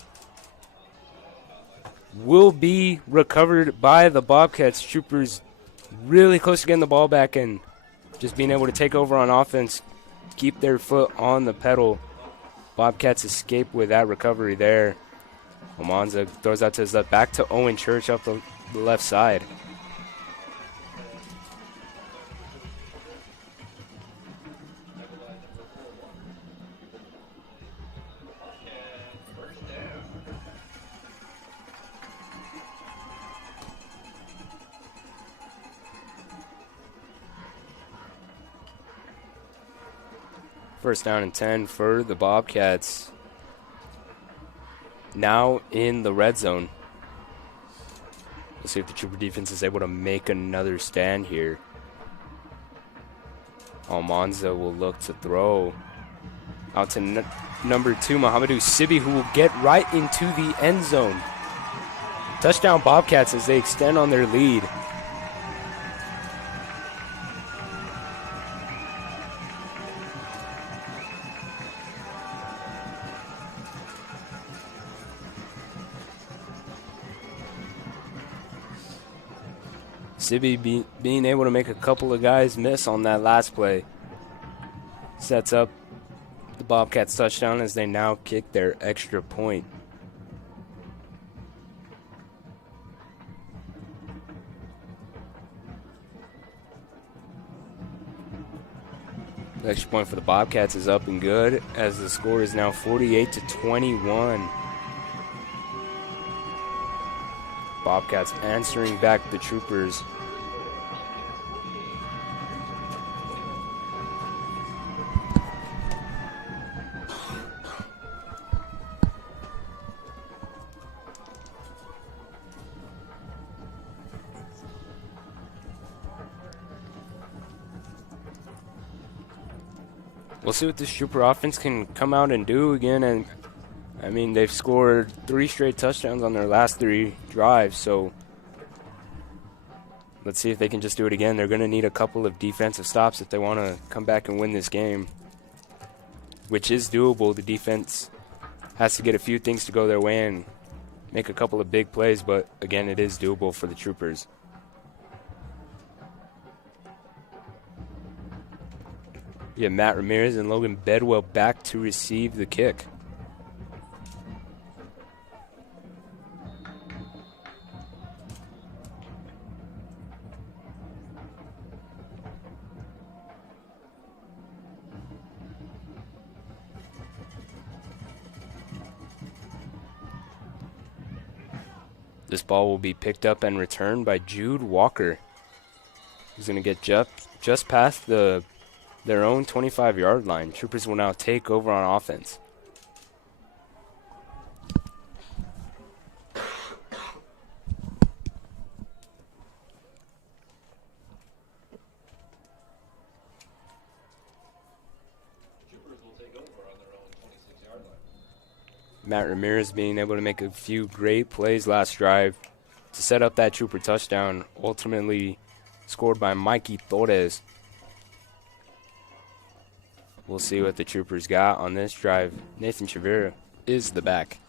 Will be recovered by the Bobcats. Troopers really close to getting the ball back and just being able to take over on offense, keep their foot on the pedal. Bobcats escape with that recovery there. Almanza throws out to his left, back to Owen Church up the left side. First down and 10 for the Bobcats. Now in the red zone. We'll see if the Trooper defense is able to make another stand here. Almanza will look to throw out to number 2, Mohamedou Sibi, who will get right into the end zone. Touchdown Bobcats as they extend on their lead. Sibi being able to make a couple of guys miss on that last play sets up the Bobcats touchdown as they now kick their extra point. The extra point for the Bobcats is up and good as the score is now 48-21. Bobcats answering back the Troopers. We'll see what this Trooper offense can come out and do again. And I mean, they've scored 3 straight touchdowns on their last 3 drives, so let's see if they can just do it again. They're going to need a couple of defensive stops if they want to come back and win this game, which is doable. The defense has to get a few things to go their way and make a couple of big plays, but again, it is doable for the Troopers. Yeah, Matt Ramirez and Logan Bedwell back to receive the kick. This ball will be picked up and returned by Jude Walker. He's going to get just past their own 25-yard line. Troopers will now take over on offense. Troopers will take over on their own 26-yard line. Matt Ramirez being able to make a few great plays last drive to set up that Trooper touchdown, ultimately scored by Mikey Torres. We'll see what the Troopers got on this drive. Nathan Chavira is the back.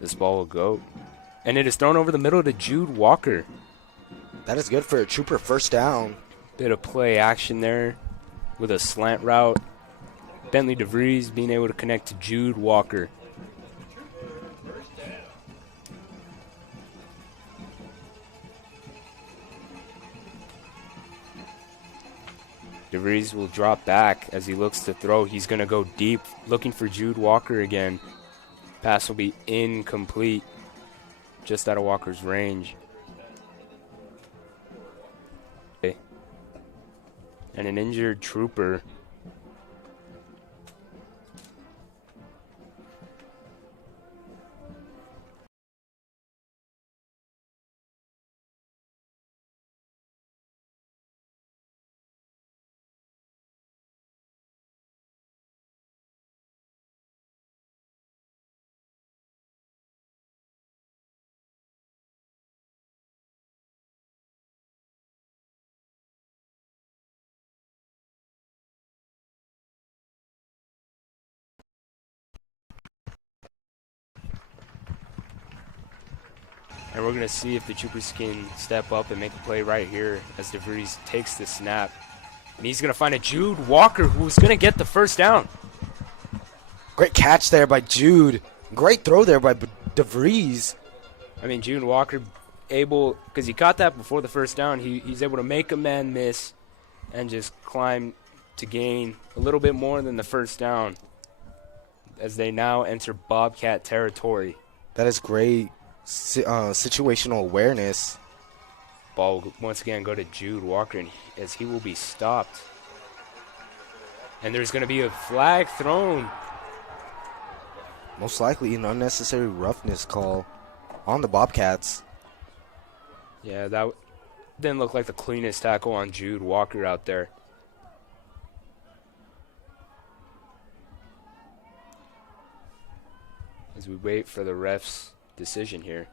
This ball will go, and it is thrown over the middle to Jude Walker. That is good for a Trooper first down. Bit of play action there with a slant route. Bentley DeVries being able to connect to Jude Walker. DeVries will drop back as he looks to throw. He's going to go deep, looking for Jude Walker again. Pass will be incomplete, just out of Walker's range. Okay. And an injured Trooper. And we're going to see if the Troopers can step up and make a play right here as DeVries takes the snap. And he's going to find a Jude Walker who's going to get the first down. Great catch there by Jude. Great throw there by DeVries. I mean, Jude Walker able, because he caught that before the first down, he's able to make a man miss and just climb to gain a little bit more than the first down as they now enter Bobcat territory. That is great situational awareness. Ball will once again go to Jude Walker, and as he will be stopped. And there's going to be a flag thrown. Most likely an unnecessary roughness call on the Bobcats. Yeah, that didn't look like the cleanest tackle on Jude Walker out there. As we wait for the ref's decision here.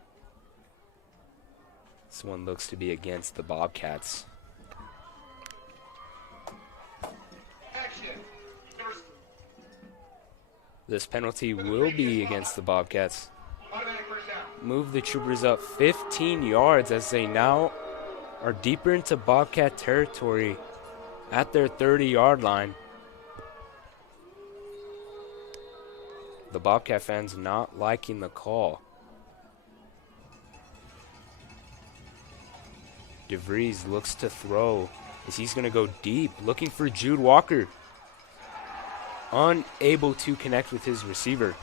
This one looks to be against the Bobcats. This penalty will be against the Bobcats. Move the Troopers up 15 yards as they now are deeper into Bobcat territory at their 30-yard line. The Bobcat fans not liking the call. DeVries looks to throw as he's going to go deep, looking for Jude Walker. Unable to connect with his receiver.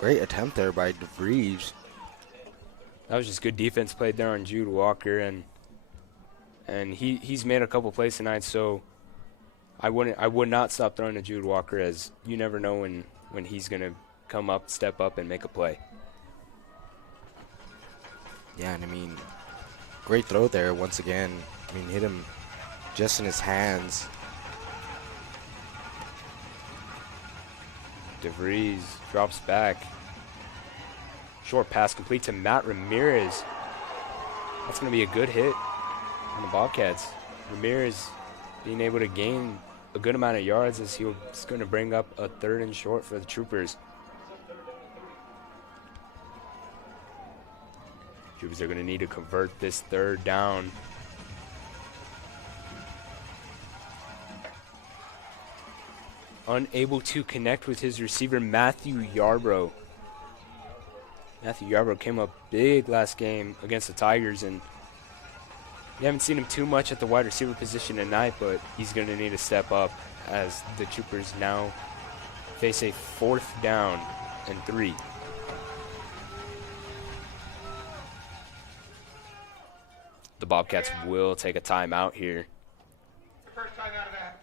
Great attempt there by DeVries. That was just good defense played there on Jude Walker, and he's made a couple plays tonight, so I would not stop throwing to Jude Walker, as you never know when he's gonna come up, step up, and make a play. Yeah, and I mean, great throw there once again. I mean, hit him just in his hands. DeVries drops back. Short pass complete to Matt Ramirez. That's going to be a good hit on the Bobcats. Ramirez being able to gain a good amount of yards as he's going to bring up a 3rd and short for the Troopers. Troopers are going to need to convert this 3rd down. Unable to connect with his receiver, Matthew Yarbrough. Matthew Yarbrough came up big last game against the Tigers, and you haven't seen him too much at the wide receiver position tonight, but he's going to need to step up as the Troopers now face a 4th down and 3. The Bobcats will take a timeout here. First time out of that.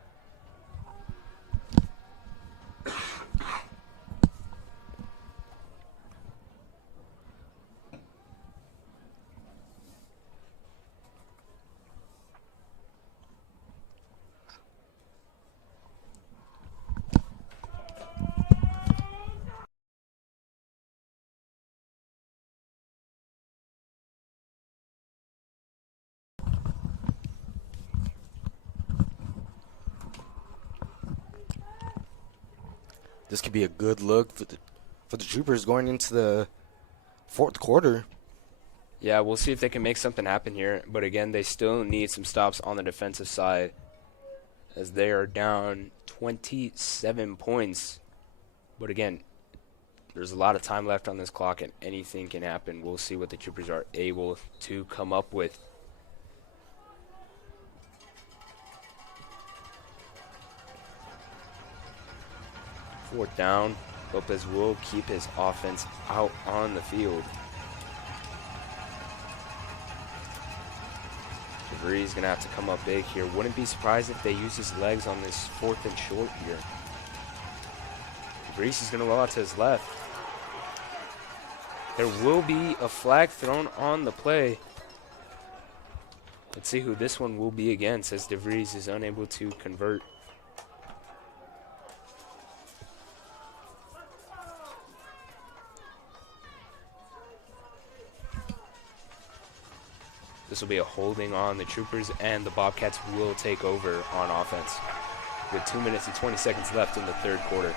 This could be a good look for the Troopers going into the 4th quarter. Yeah, we'll see if they can make something happen here. But again, they still need some stops on the defensive side as they are down 27 points. But again, there's a lot of time left on this clock and anything can happen. We'll see what the Troopers are able to come up with. Fourth down. Lopez will keep his offense out on the field. DeVries is going to have to come up big here. Wouldn't be surprised if they use his legs on this 4th and short here. DeVries is going to roll out to his left. There will be a flag thrown on the play. Let's see who this one will be against, as DeVries is unable to convert. This will be a holding on the Troopers, and the Bobcats will take over on offense with 2 minutes and 20 seconds left in the 3rd quarter.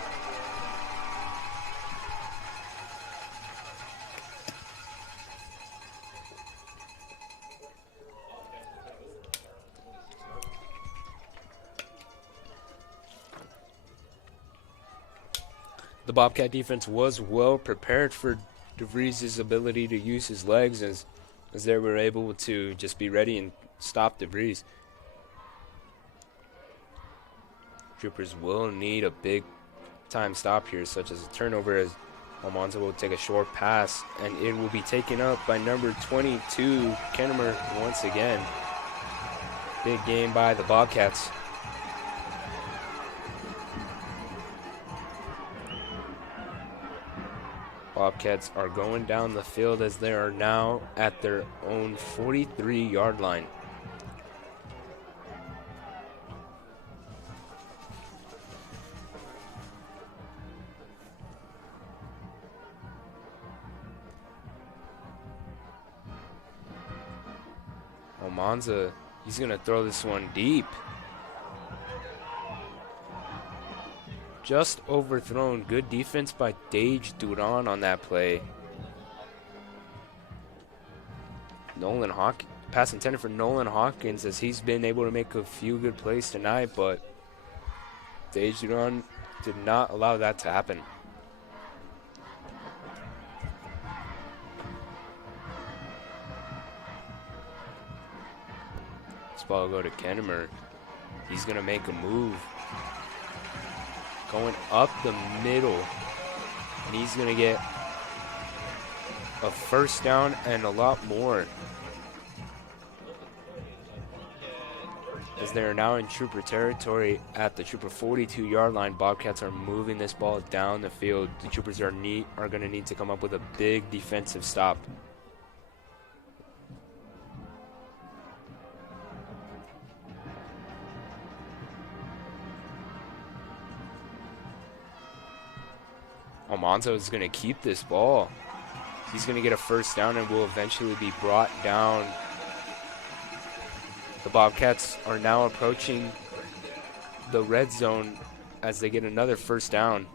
The Bobcat defense was well prepared for DeVries' ability to use his legs as they were able to just be ready and stop DeVries. Troopers will need a big time stop here, such as a turnover, as Almanza will take a short pass, and it will be taken up by number 22, Kennemer, once again. Big game by the Bobcats. Bobcats are going down the field as they are now at their own 43-yard line. Almanza, he's going to throw this one deep. Just overthrown. Good defense by Dage Duran on that play. Pass intended for Nolan Hawkins, as he's been able to make a few good plays tonight, but Dage Duran did not allow that to happen. This ball will go to Kennemer. He's going to make a move. Going up the middle. And he's going to get a first down and a lot more. As they are now in Trooper territory at the Trooper 42-yard line, Bobcats are moving this ball down the field. The Troopers are going to need to come up with a big defensive stop. Almanzo is going to keep this ball. He's going to get a first down and will eventually be brought down. The Bobcats are now approaching the red zone as they get another first down.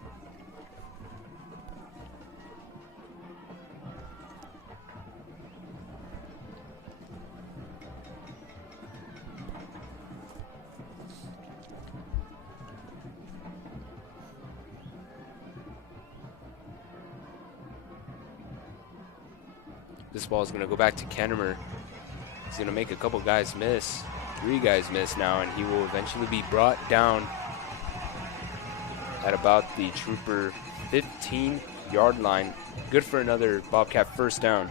This ball is going to go back to Kennemer. He's going to make a couple guys miss. 3 guys miss now, and he will eventually be brought down at about the Trooper 15-yard line. Good for another Bobcat first down.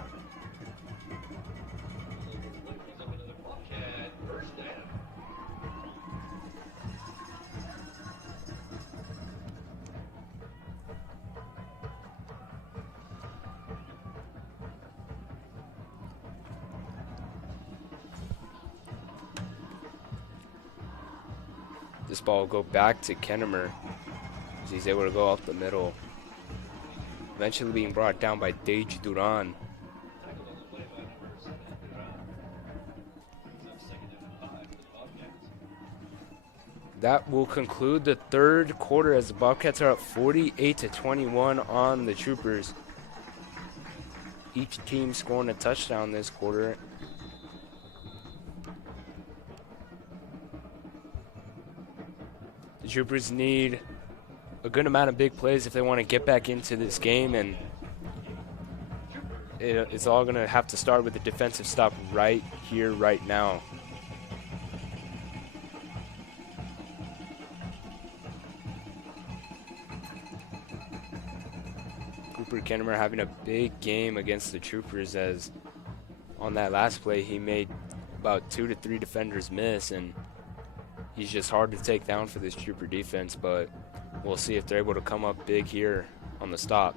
This ball will go back to Kennemer as he's able to go up the middle. Eventually being brought down by Dage Duran. That will conclude the third quarter as the Bobcats are up 48-21 on the Troopers. Each team scoring a touchdown this quarter. The Troopers need a good amount of big plays if they want to get back into this game, and it's all going to have to start with a defensive stop right here, right now. Cooper Kennemer having a big game against the Troopers, as on that last play he made about 2 to 3 defenders miss, and he's just hard to take down for this Trooper defense, but we'll see if they're able to come up big here on the stop.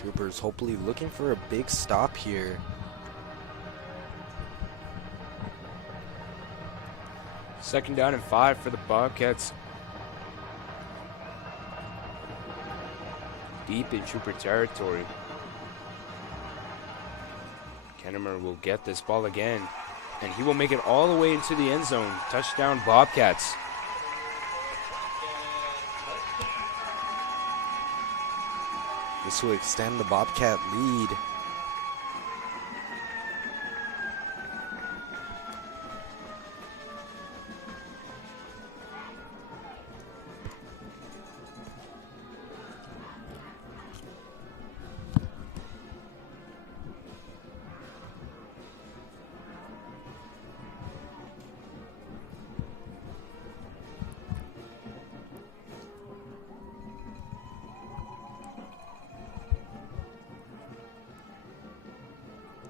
Troopers hopefully looking for a big stop here. Second down and 5 for the Bobcats. Deep in Trooper territory. Kennemer will get this ball again, and he will make it all the way into the end zone. Touchdown Bobcats. This will extend the Bobcat lead.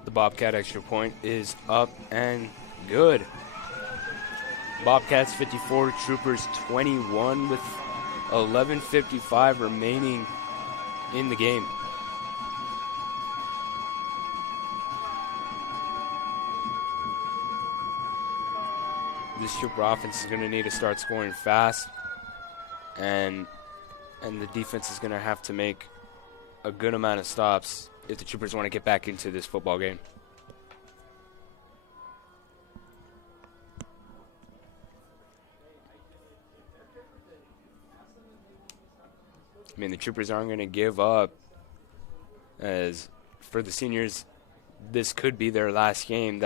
The Bobcat extra point is up and good. Bobcats 54, Troopers 21 with 11:55 remaining in the game. This Trooper offense is going to need to start scoring fast, and the defense is going to have to make a good amount of stops if the Troopers want to get back into this football game. I mean, the Troopers aren't going to give up, as for the seniors, this could be their last game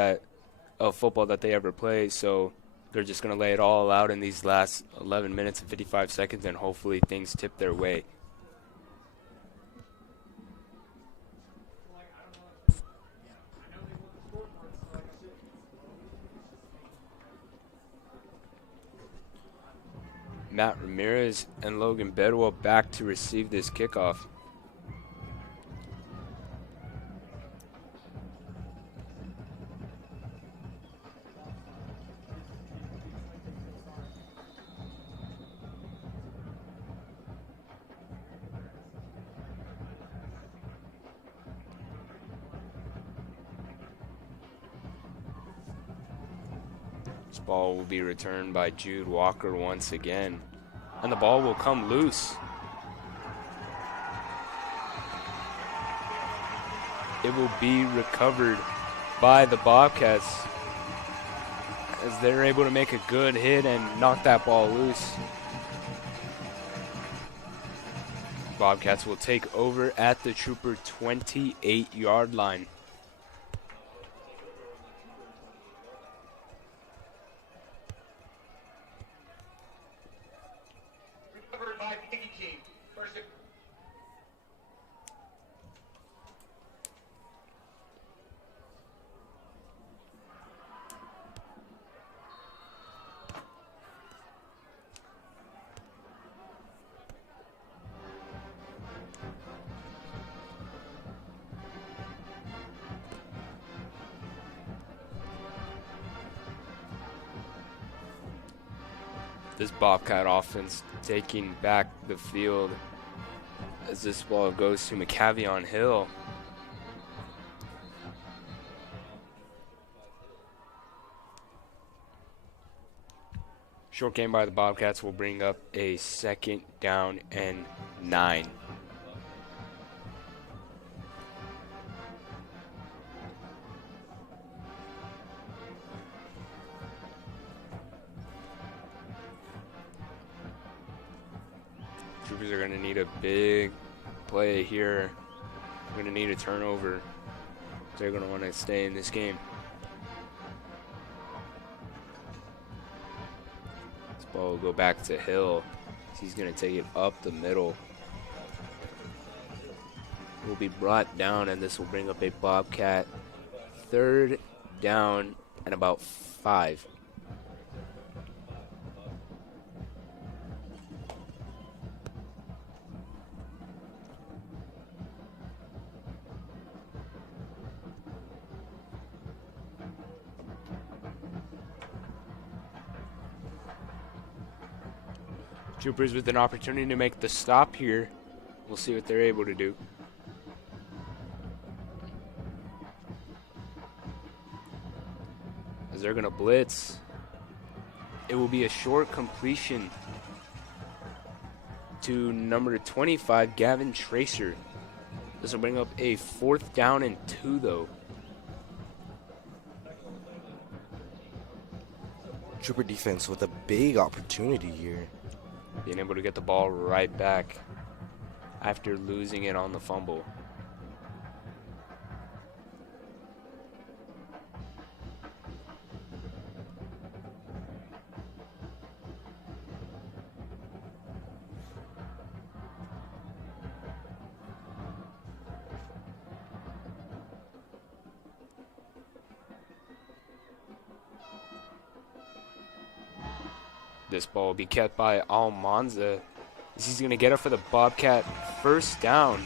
of football that they ever play, so they're just going to lay it all out in these last 11 minutes and 55 seconds, and hopefully things tip their way. Matt Ramirez and Logan Bedwell back to receive this kickoff. This ball will be returned by Jude Walker once again, and the ball will come loose. It will be recovered by the Bobcats as they're able to make a good hit and knock that ball loose. Bobcats will take over at the Trooper 28-yard line. Recovered by the kicking team. First and This Bobcat offense taking back the field as this ball goes to McCavion Hill. Short game by the Bobcats will bring up a 2nd down and 9. Troopers are going to need a big play here. They're going to need a turnover. They're going to want to stay in this game. This ball will go back to Hill. He's going to take it up the middle. It will be brought down, and this will bring up a Bobcat 3rd down and about 5. Troopers with an opportunity to make the stop here. We'll see what they're able to do. As they're going to blitz, it will be a short completion to number 25, Gavin Tracer. This will bring up a 4th down and 2, though. Trooper defense with a big opportunity here. Being able to get the ball right back after losing it on the fumble. This ball will be kept by Almanza. He's going to get up for the Bobcat first down.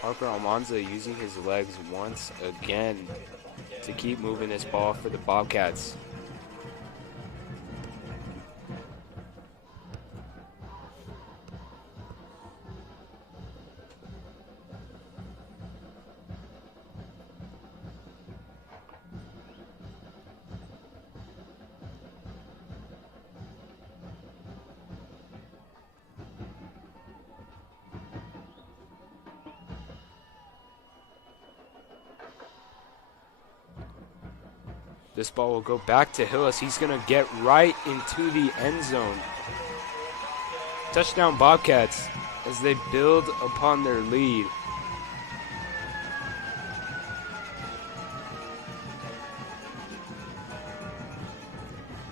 Parker Almanza using his legs once again to keep moving this ball for the Bobcats. This ball will go back to Hillis. He's going to get right into the end zone. Touchdown Bobcats as they build upon their lead.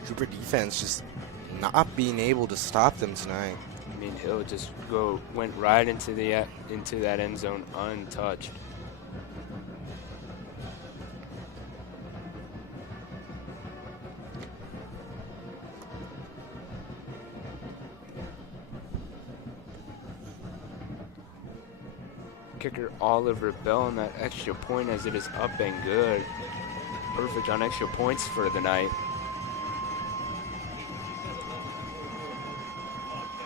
Trooper defense just not being able to stop them tonight. I mean, Hill just went right into that end zone untouched. Kicker Oliver Bell on that extra point as it is up and good. Perfect on extra points for the night.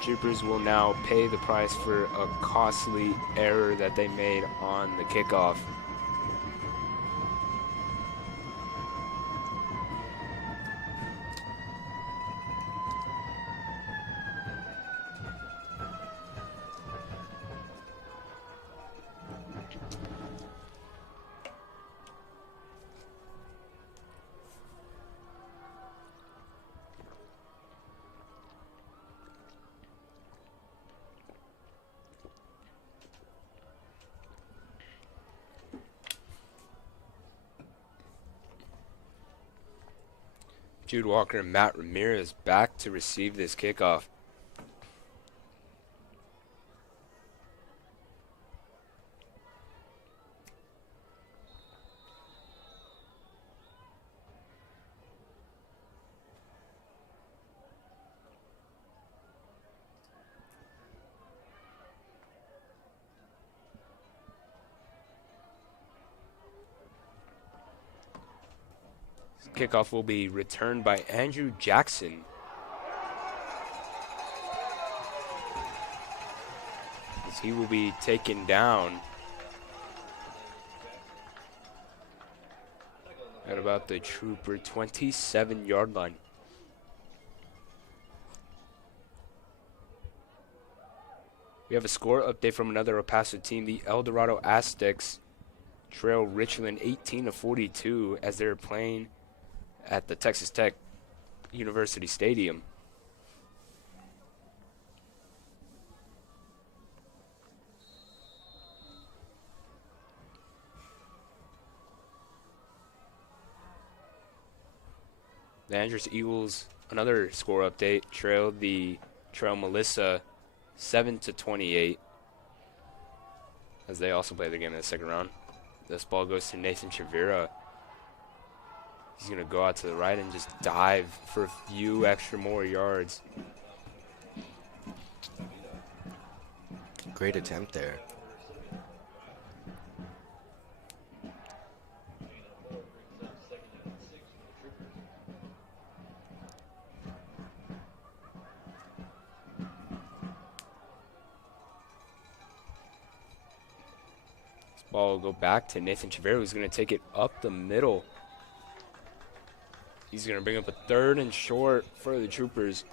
Troopers will now pay the price for a costly error that they made on the kickoff. Jude Walker and Matt Ramirez back to receive this kickoff. Kickoff will be returned by Andrew Jackson. As he will be taken down at about the Trooper 27-yard line. We have a score update from another El Paso team. The El Dorado Aztecs trail Richland 18-42 as they're playing at the Texas Tech University Stadium. The Andrews Eagles, another score update, trail Melissa 7-28 as they also play the game in the second round. This ball goes to Nathan Chavira. He's going to go out to the right and just dive for a few extra more yards. Great attempt there. This ball will go back to Nathan Chavira, who's going to take it up the middle. He's going to bring up a 3rd and short for the Troopers.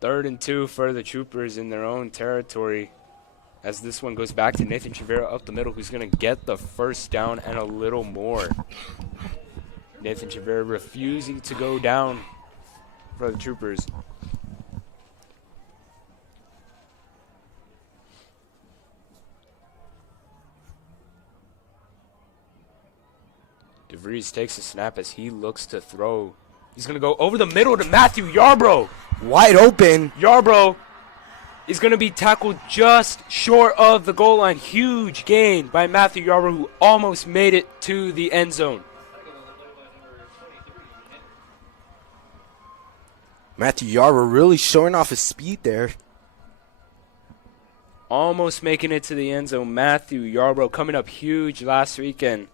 Third and 2 for the Troopers in their own territory. as this one goes back to Nathan Chavera up the middle, who's going to get the first down and a little more. Nathan Chavera refusing to go down for the Troopers. DeVries takes a snap as he looks to throw. He's going to go over the middle to Matthew Yarbrough. Wide open. Yarbrough is going to be tackled just short of the goal line. Huge gain by Matthew Yarbrough, who almost made it to the end zone. Matthew Yarbrough really showing off his speed there. Almost making it to the end zone. Matthew Yarbrough coming up huge last weekend.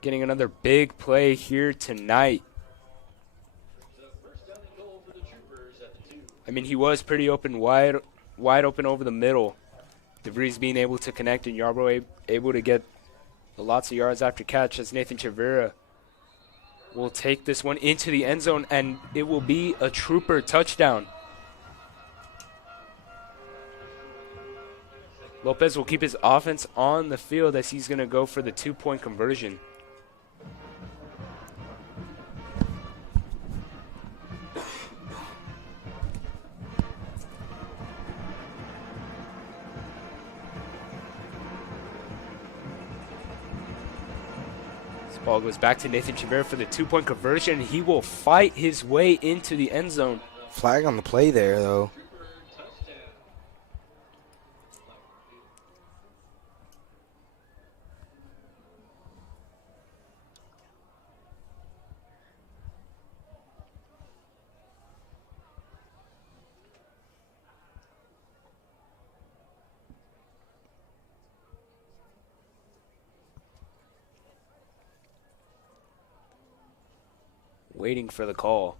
Getting another big play here tonight. I mean, he was pretty open, wide open over the middle. DeVries being able to connect, and Yarbrough able to get lots of yards after catch as Nathan Chavera will take this one into the end zone, and it will be a Trooper touchdown. Lopez will keep his offense on the field as he's going to go for the 2-point conversion. Ball goes back to Nathan Chavera for the 2-point conversion. He will fight his way into the end zone. Flag on the play there, though. Waiting for the call.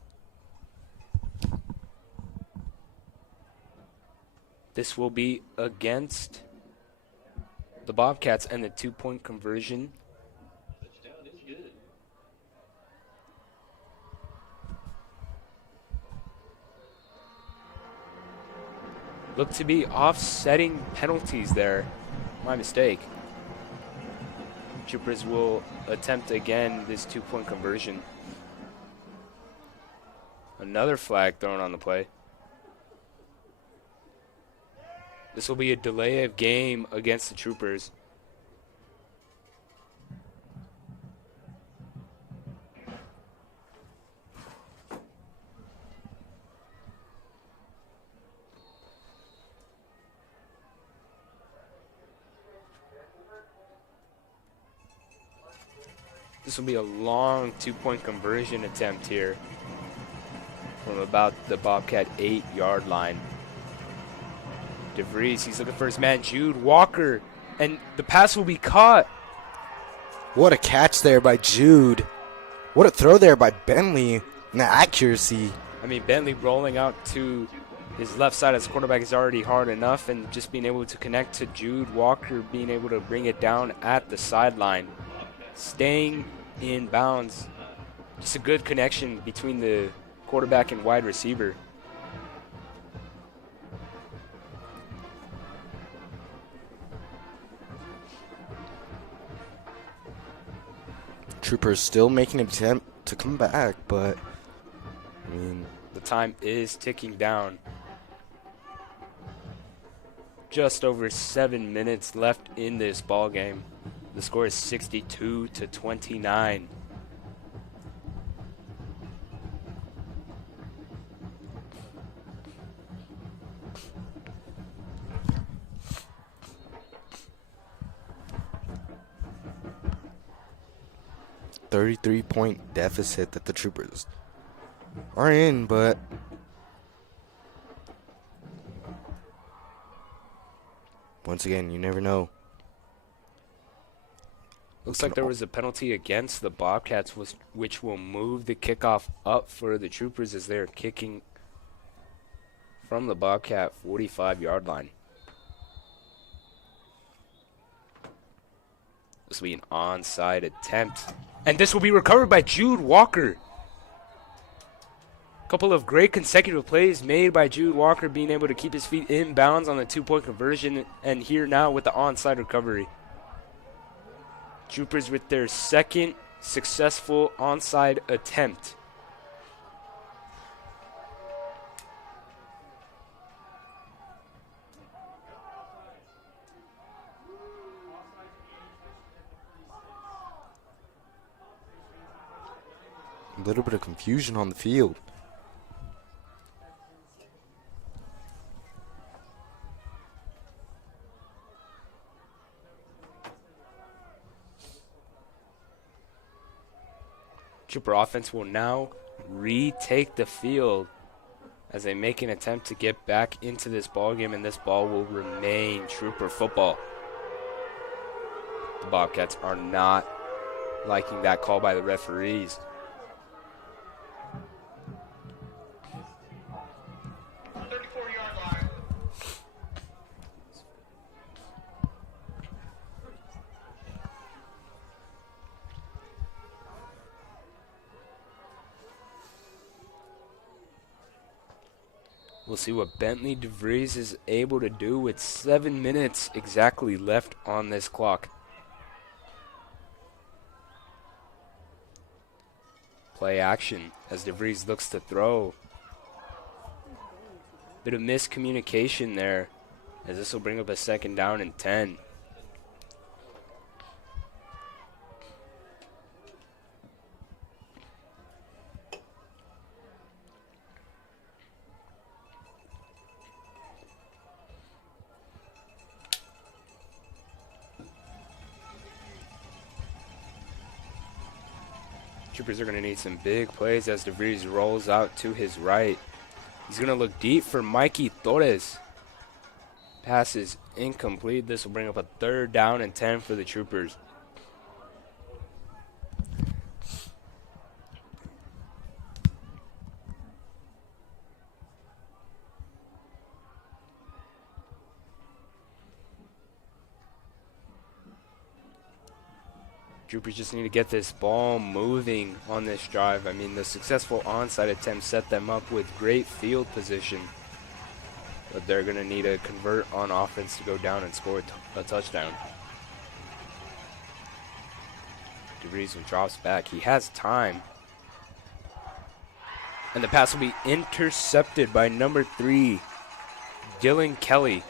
This will be against the Bobcats and the 2-point conversion. Look to be offsetting penalties there. My mistake. Troopers will attempt again this 2-point conversion. Another flag thrown on the play. This will be a delay of game against the Troopers. This will be a long 2-point conversion attempt here from about the Bobcat 8-yard line. DeVries, he's looking for his man, Jude Walker, and the pass will be caught. What a catch there by Jude. What a throw there by Bentley, and the accuracy. I mean, Bentley rolling out to his left side as quarterback is already hard enough, and just being able to connect to Jude Walker, being able to bring it down at the sideline. Staying in bounds. Just a good connection between the quarterback and wide receiver. Troopers still making an attempt to come back, but I mean, the time is ticking down. Just over 7 minutes left in this ball game. The score is 62-29. .point deficit that the Troopers are in, but once again, you never know. Looks like there was a penalty against the Bobcats, which will move the kickoff up for the Troopers as they're kicking from the Bobcat 45-yard line. This will be an onside attempt. And this will be recovered by Jude Walker. Couple of great consecutive plays made by Jude Walker, being able to keep his feet in bounds on the 2-point conversion, and here now with the onside recovery. Troopers with their second successful onside attempt. A little bit of confusion on the field. Trooper offense will now retake the field as they make an attempt to get back into this ball game, and this ball will remain Trooper football. The Bobcats are not liking that call by the referees. We'll see what Bentley DeVries is able to do with 7 minutes exactly left on this clock. Play action as DeVries looks to throw. Bit of miscommunication there, as this will bring up a 2nd down and 10. Troopers are going to need some big plays as DeVries rolls out to his right. He's going to look deep for Mikey Torres. Pass is incomplete. This will bring up a 3rd down and 10 for the Troopers. Troopers just need to get this ball moving on this drive. I mean, the successful onside attempt set them up with great field position, but they're going to need to convert on offense to go down and score a touchdown. DeVries drops back. He has time. And the pass will be intercepted by number 3, Dylan Kelly.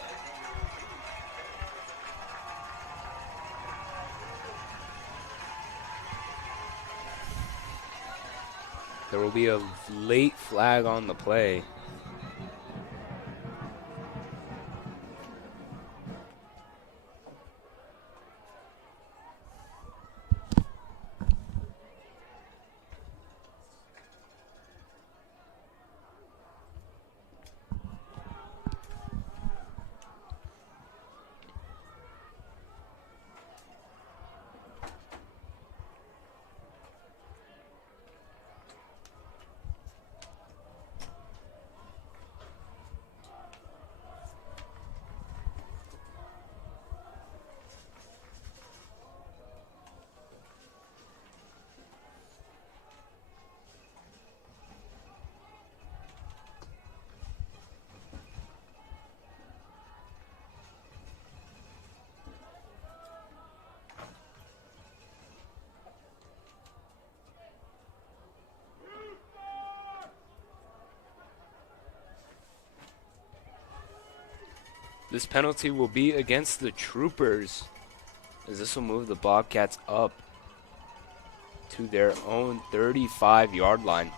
There will be a late flag on the play. This penalty will be against the Troopers, as this will move the Bobcats up to their own 35-yard line.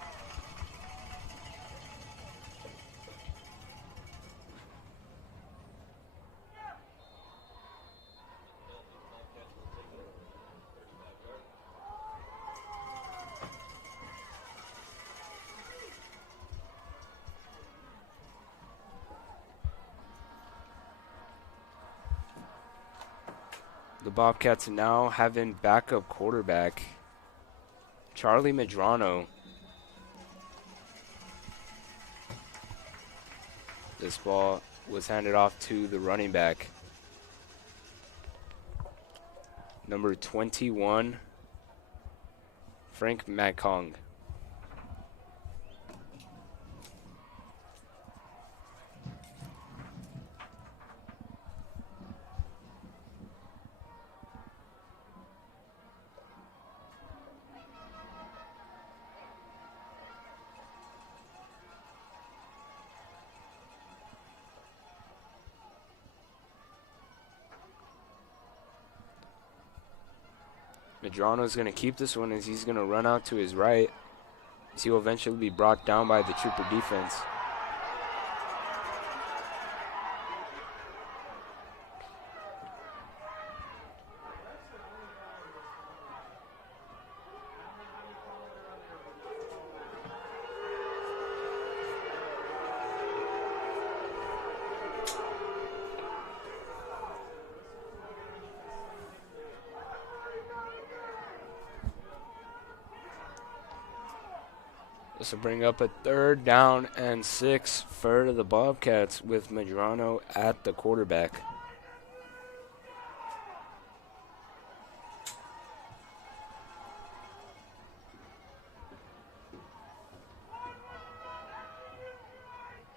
The Bobcats now having backup quarterback Charlie Medrano. This ball was handed off to the running back, number 21, Frank Makong. Medrano's going to keep this one as he's going to run out to his right, as he will eventually be brought down by the Trooper defense. This will bring up a 3rd down and 6 for the Bobcats with Medrano at the quarterback.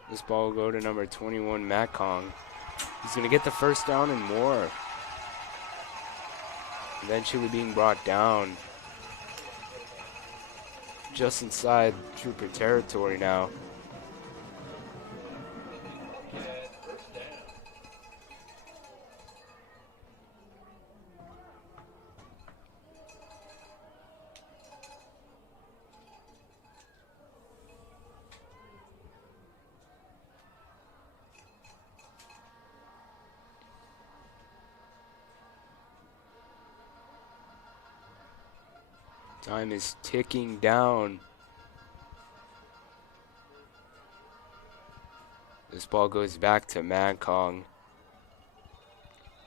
This ball will go to number 21, Matt Kong. He's going to get the 1st down and more. Eventually being brought down just inside Trooper territory now. Time is ticking down. This ball goes back to Mad Kong.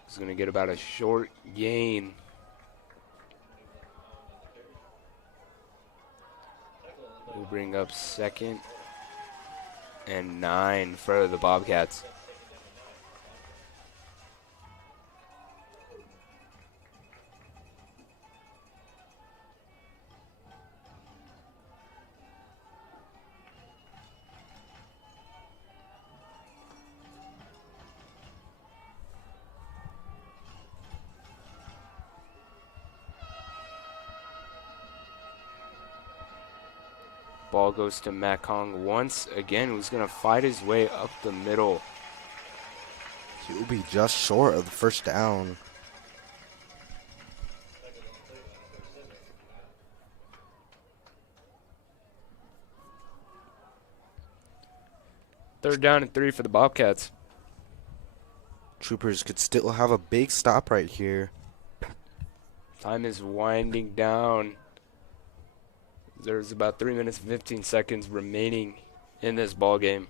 He's going to get about a short gain. We'll bring up 2nd and 9 for the Bobcats. Ball goes to Matt Kong once again, who's going to fight his way up the middle. He'll be just short of the 1st down. Third down and 3 for the Bobcats. Troopers could still have a big stop right here. Time is winding down. There's about 3 minutes and 15 seconds remaining in this ball game.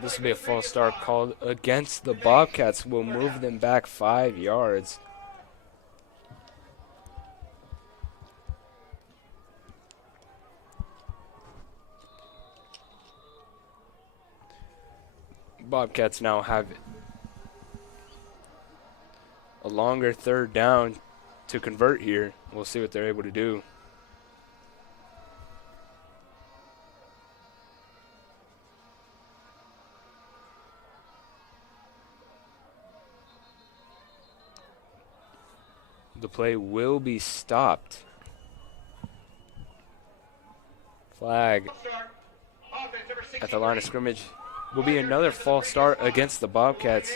This will be a false start called against the Bobcats. Will move them back 5 yards. Bobcats now have a longer 3rd down to convert here. We'll see what they're able to do. The play will be stopped. Flag at the line of scrimmage. Will be another false start against the Bobcats.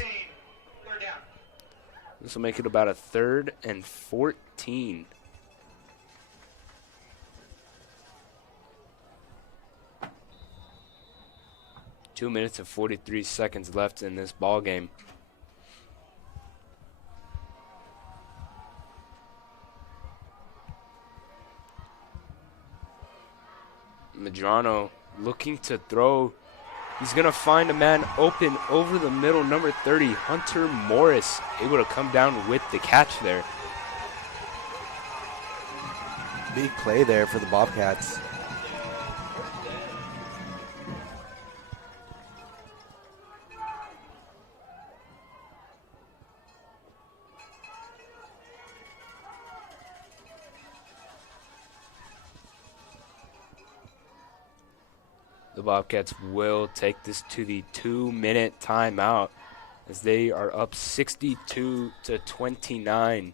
This will make it about a 3rd and 14. Two minutes and 43 seconds left in this ball game. Medrano looking to throw. He's going to find a man open over the middle, number 30, Hunter Morris, able to come down with the catch there. Big play there for the Bobcats. The Bobcats will take this to the 2-minute timeout as they are up 62-29.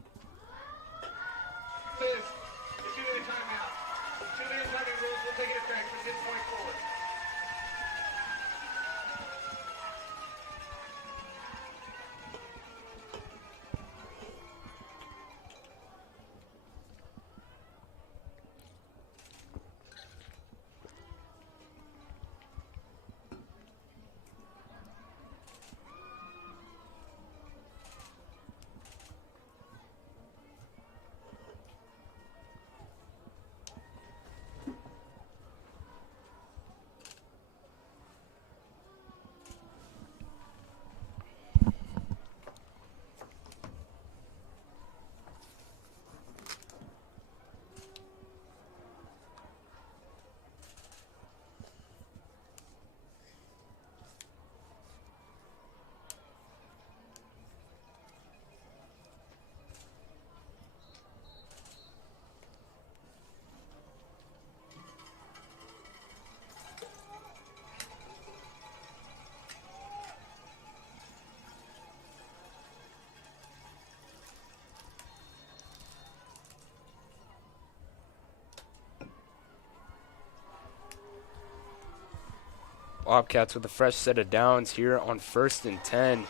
Bobcats with a fresh set of downs here on 1st and 10.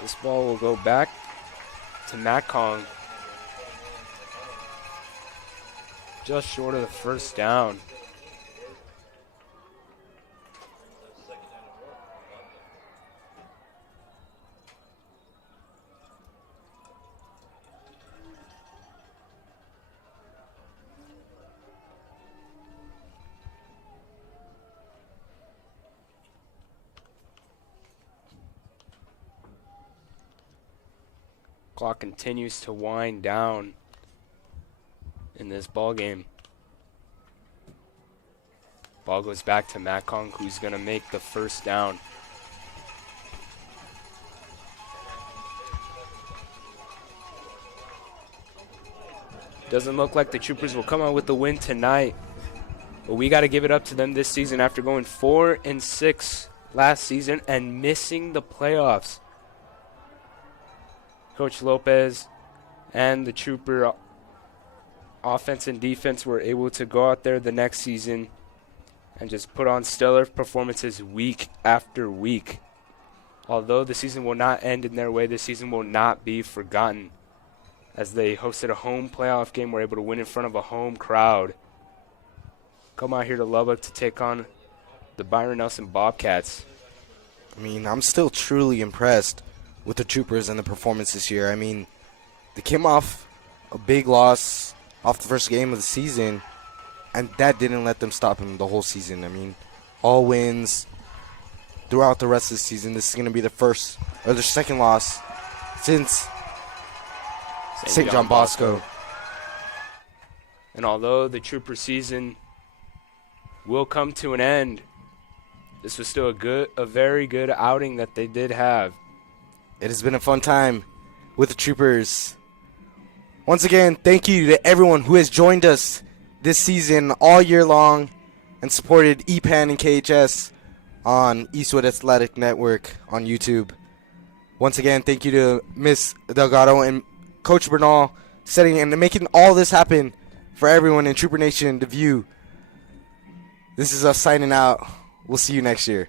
This ball will go back to Macong. Just short of the first down. Clock continues to wind down in this ball game. Ball goes back to Macong, who's going to make the first down. Doesn't look like the Troopers will come out with the win tonight, but we got to give it up to them this season after going 4-6 last season and missing the playoffs. Coach Lopez and the Trooper offense and defense were able to go out there the next season and just put on stellar performances week after week. Although the season will not end in their way, the season will not be forgotten, as they hosted a home playoff game, were able to win in front of a home crowd. Come out here to Lubbock to take on the Byron Nelson Bobcats. I mean, I'm still truly impressed with the Troopers and the performance this year. I mean, they came off a big loss off the first game of the season, and that didn't let them stop them the whole season. I mean, all wins throughout the rest of the season. This is going to be their second loss since St. John Bosco. And although the Trooper season will come to an end, this was still a very good outing that they did have. It has been a fun time with the Troopers. Once again, thank you to everyone who has joined us this season all year long and supported EPAN and KHS on Eastwood Athletic Network on YouTube. Once again, thank you to Miss Delgado and Coach Bernal setting and making all this happen for everyone in Trooper Nation to view. This is us signing out. We'll see you next year.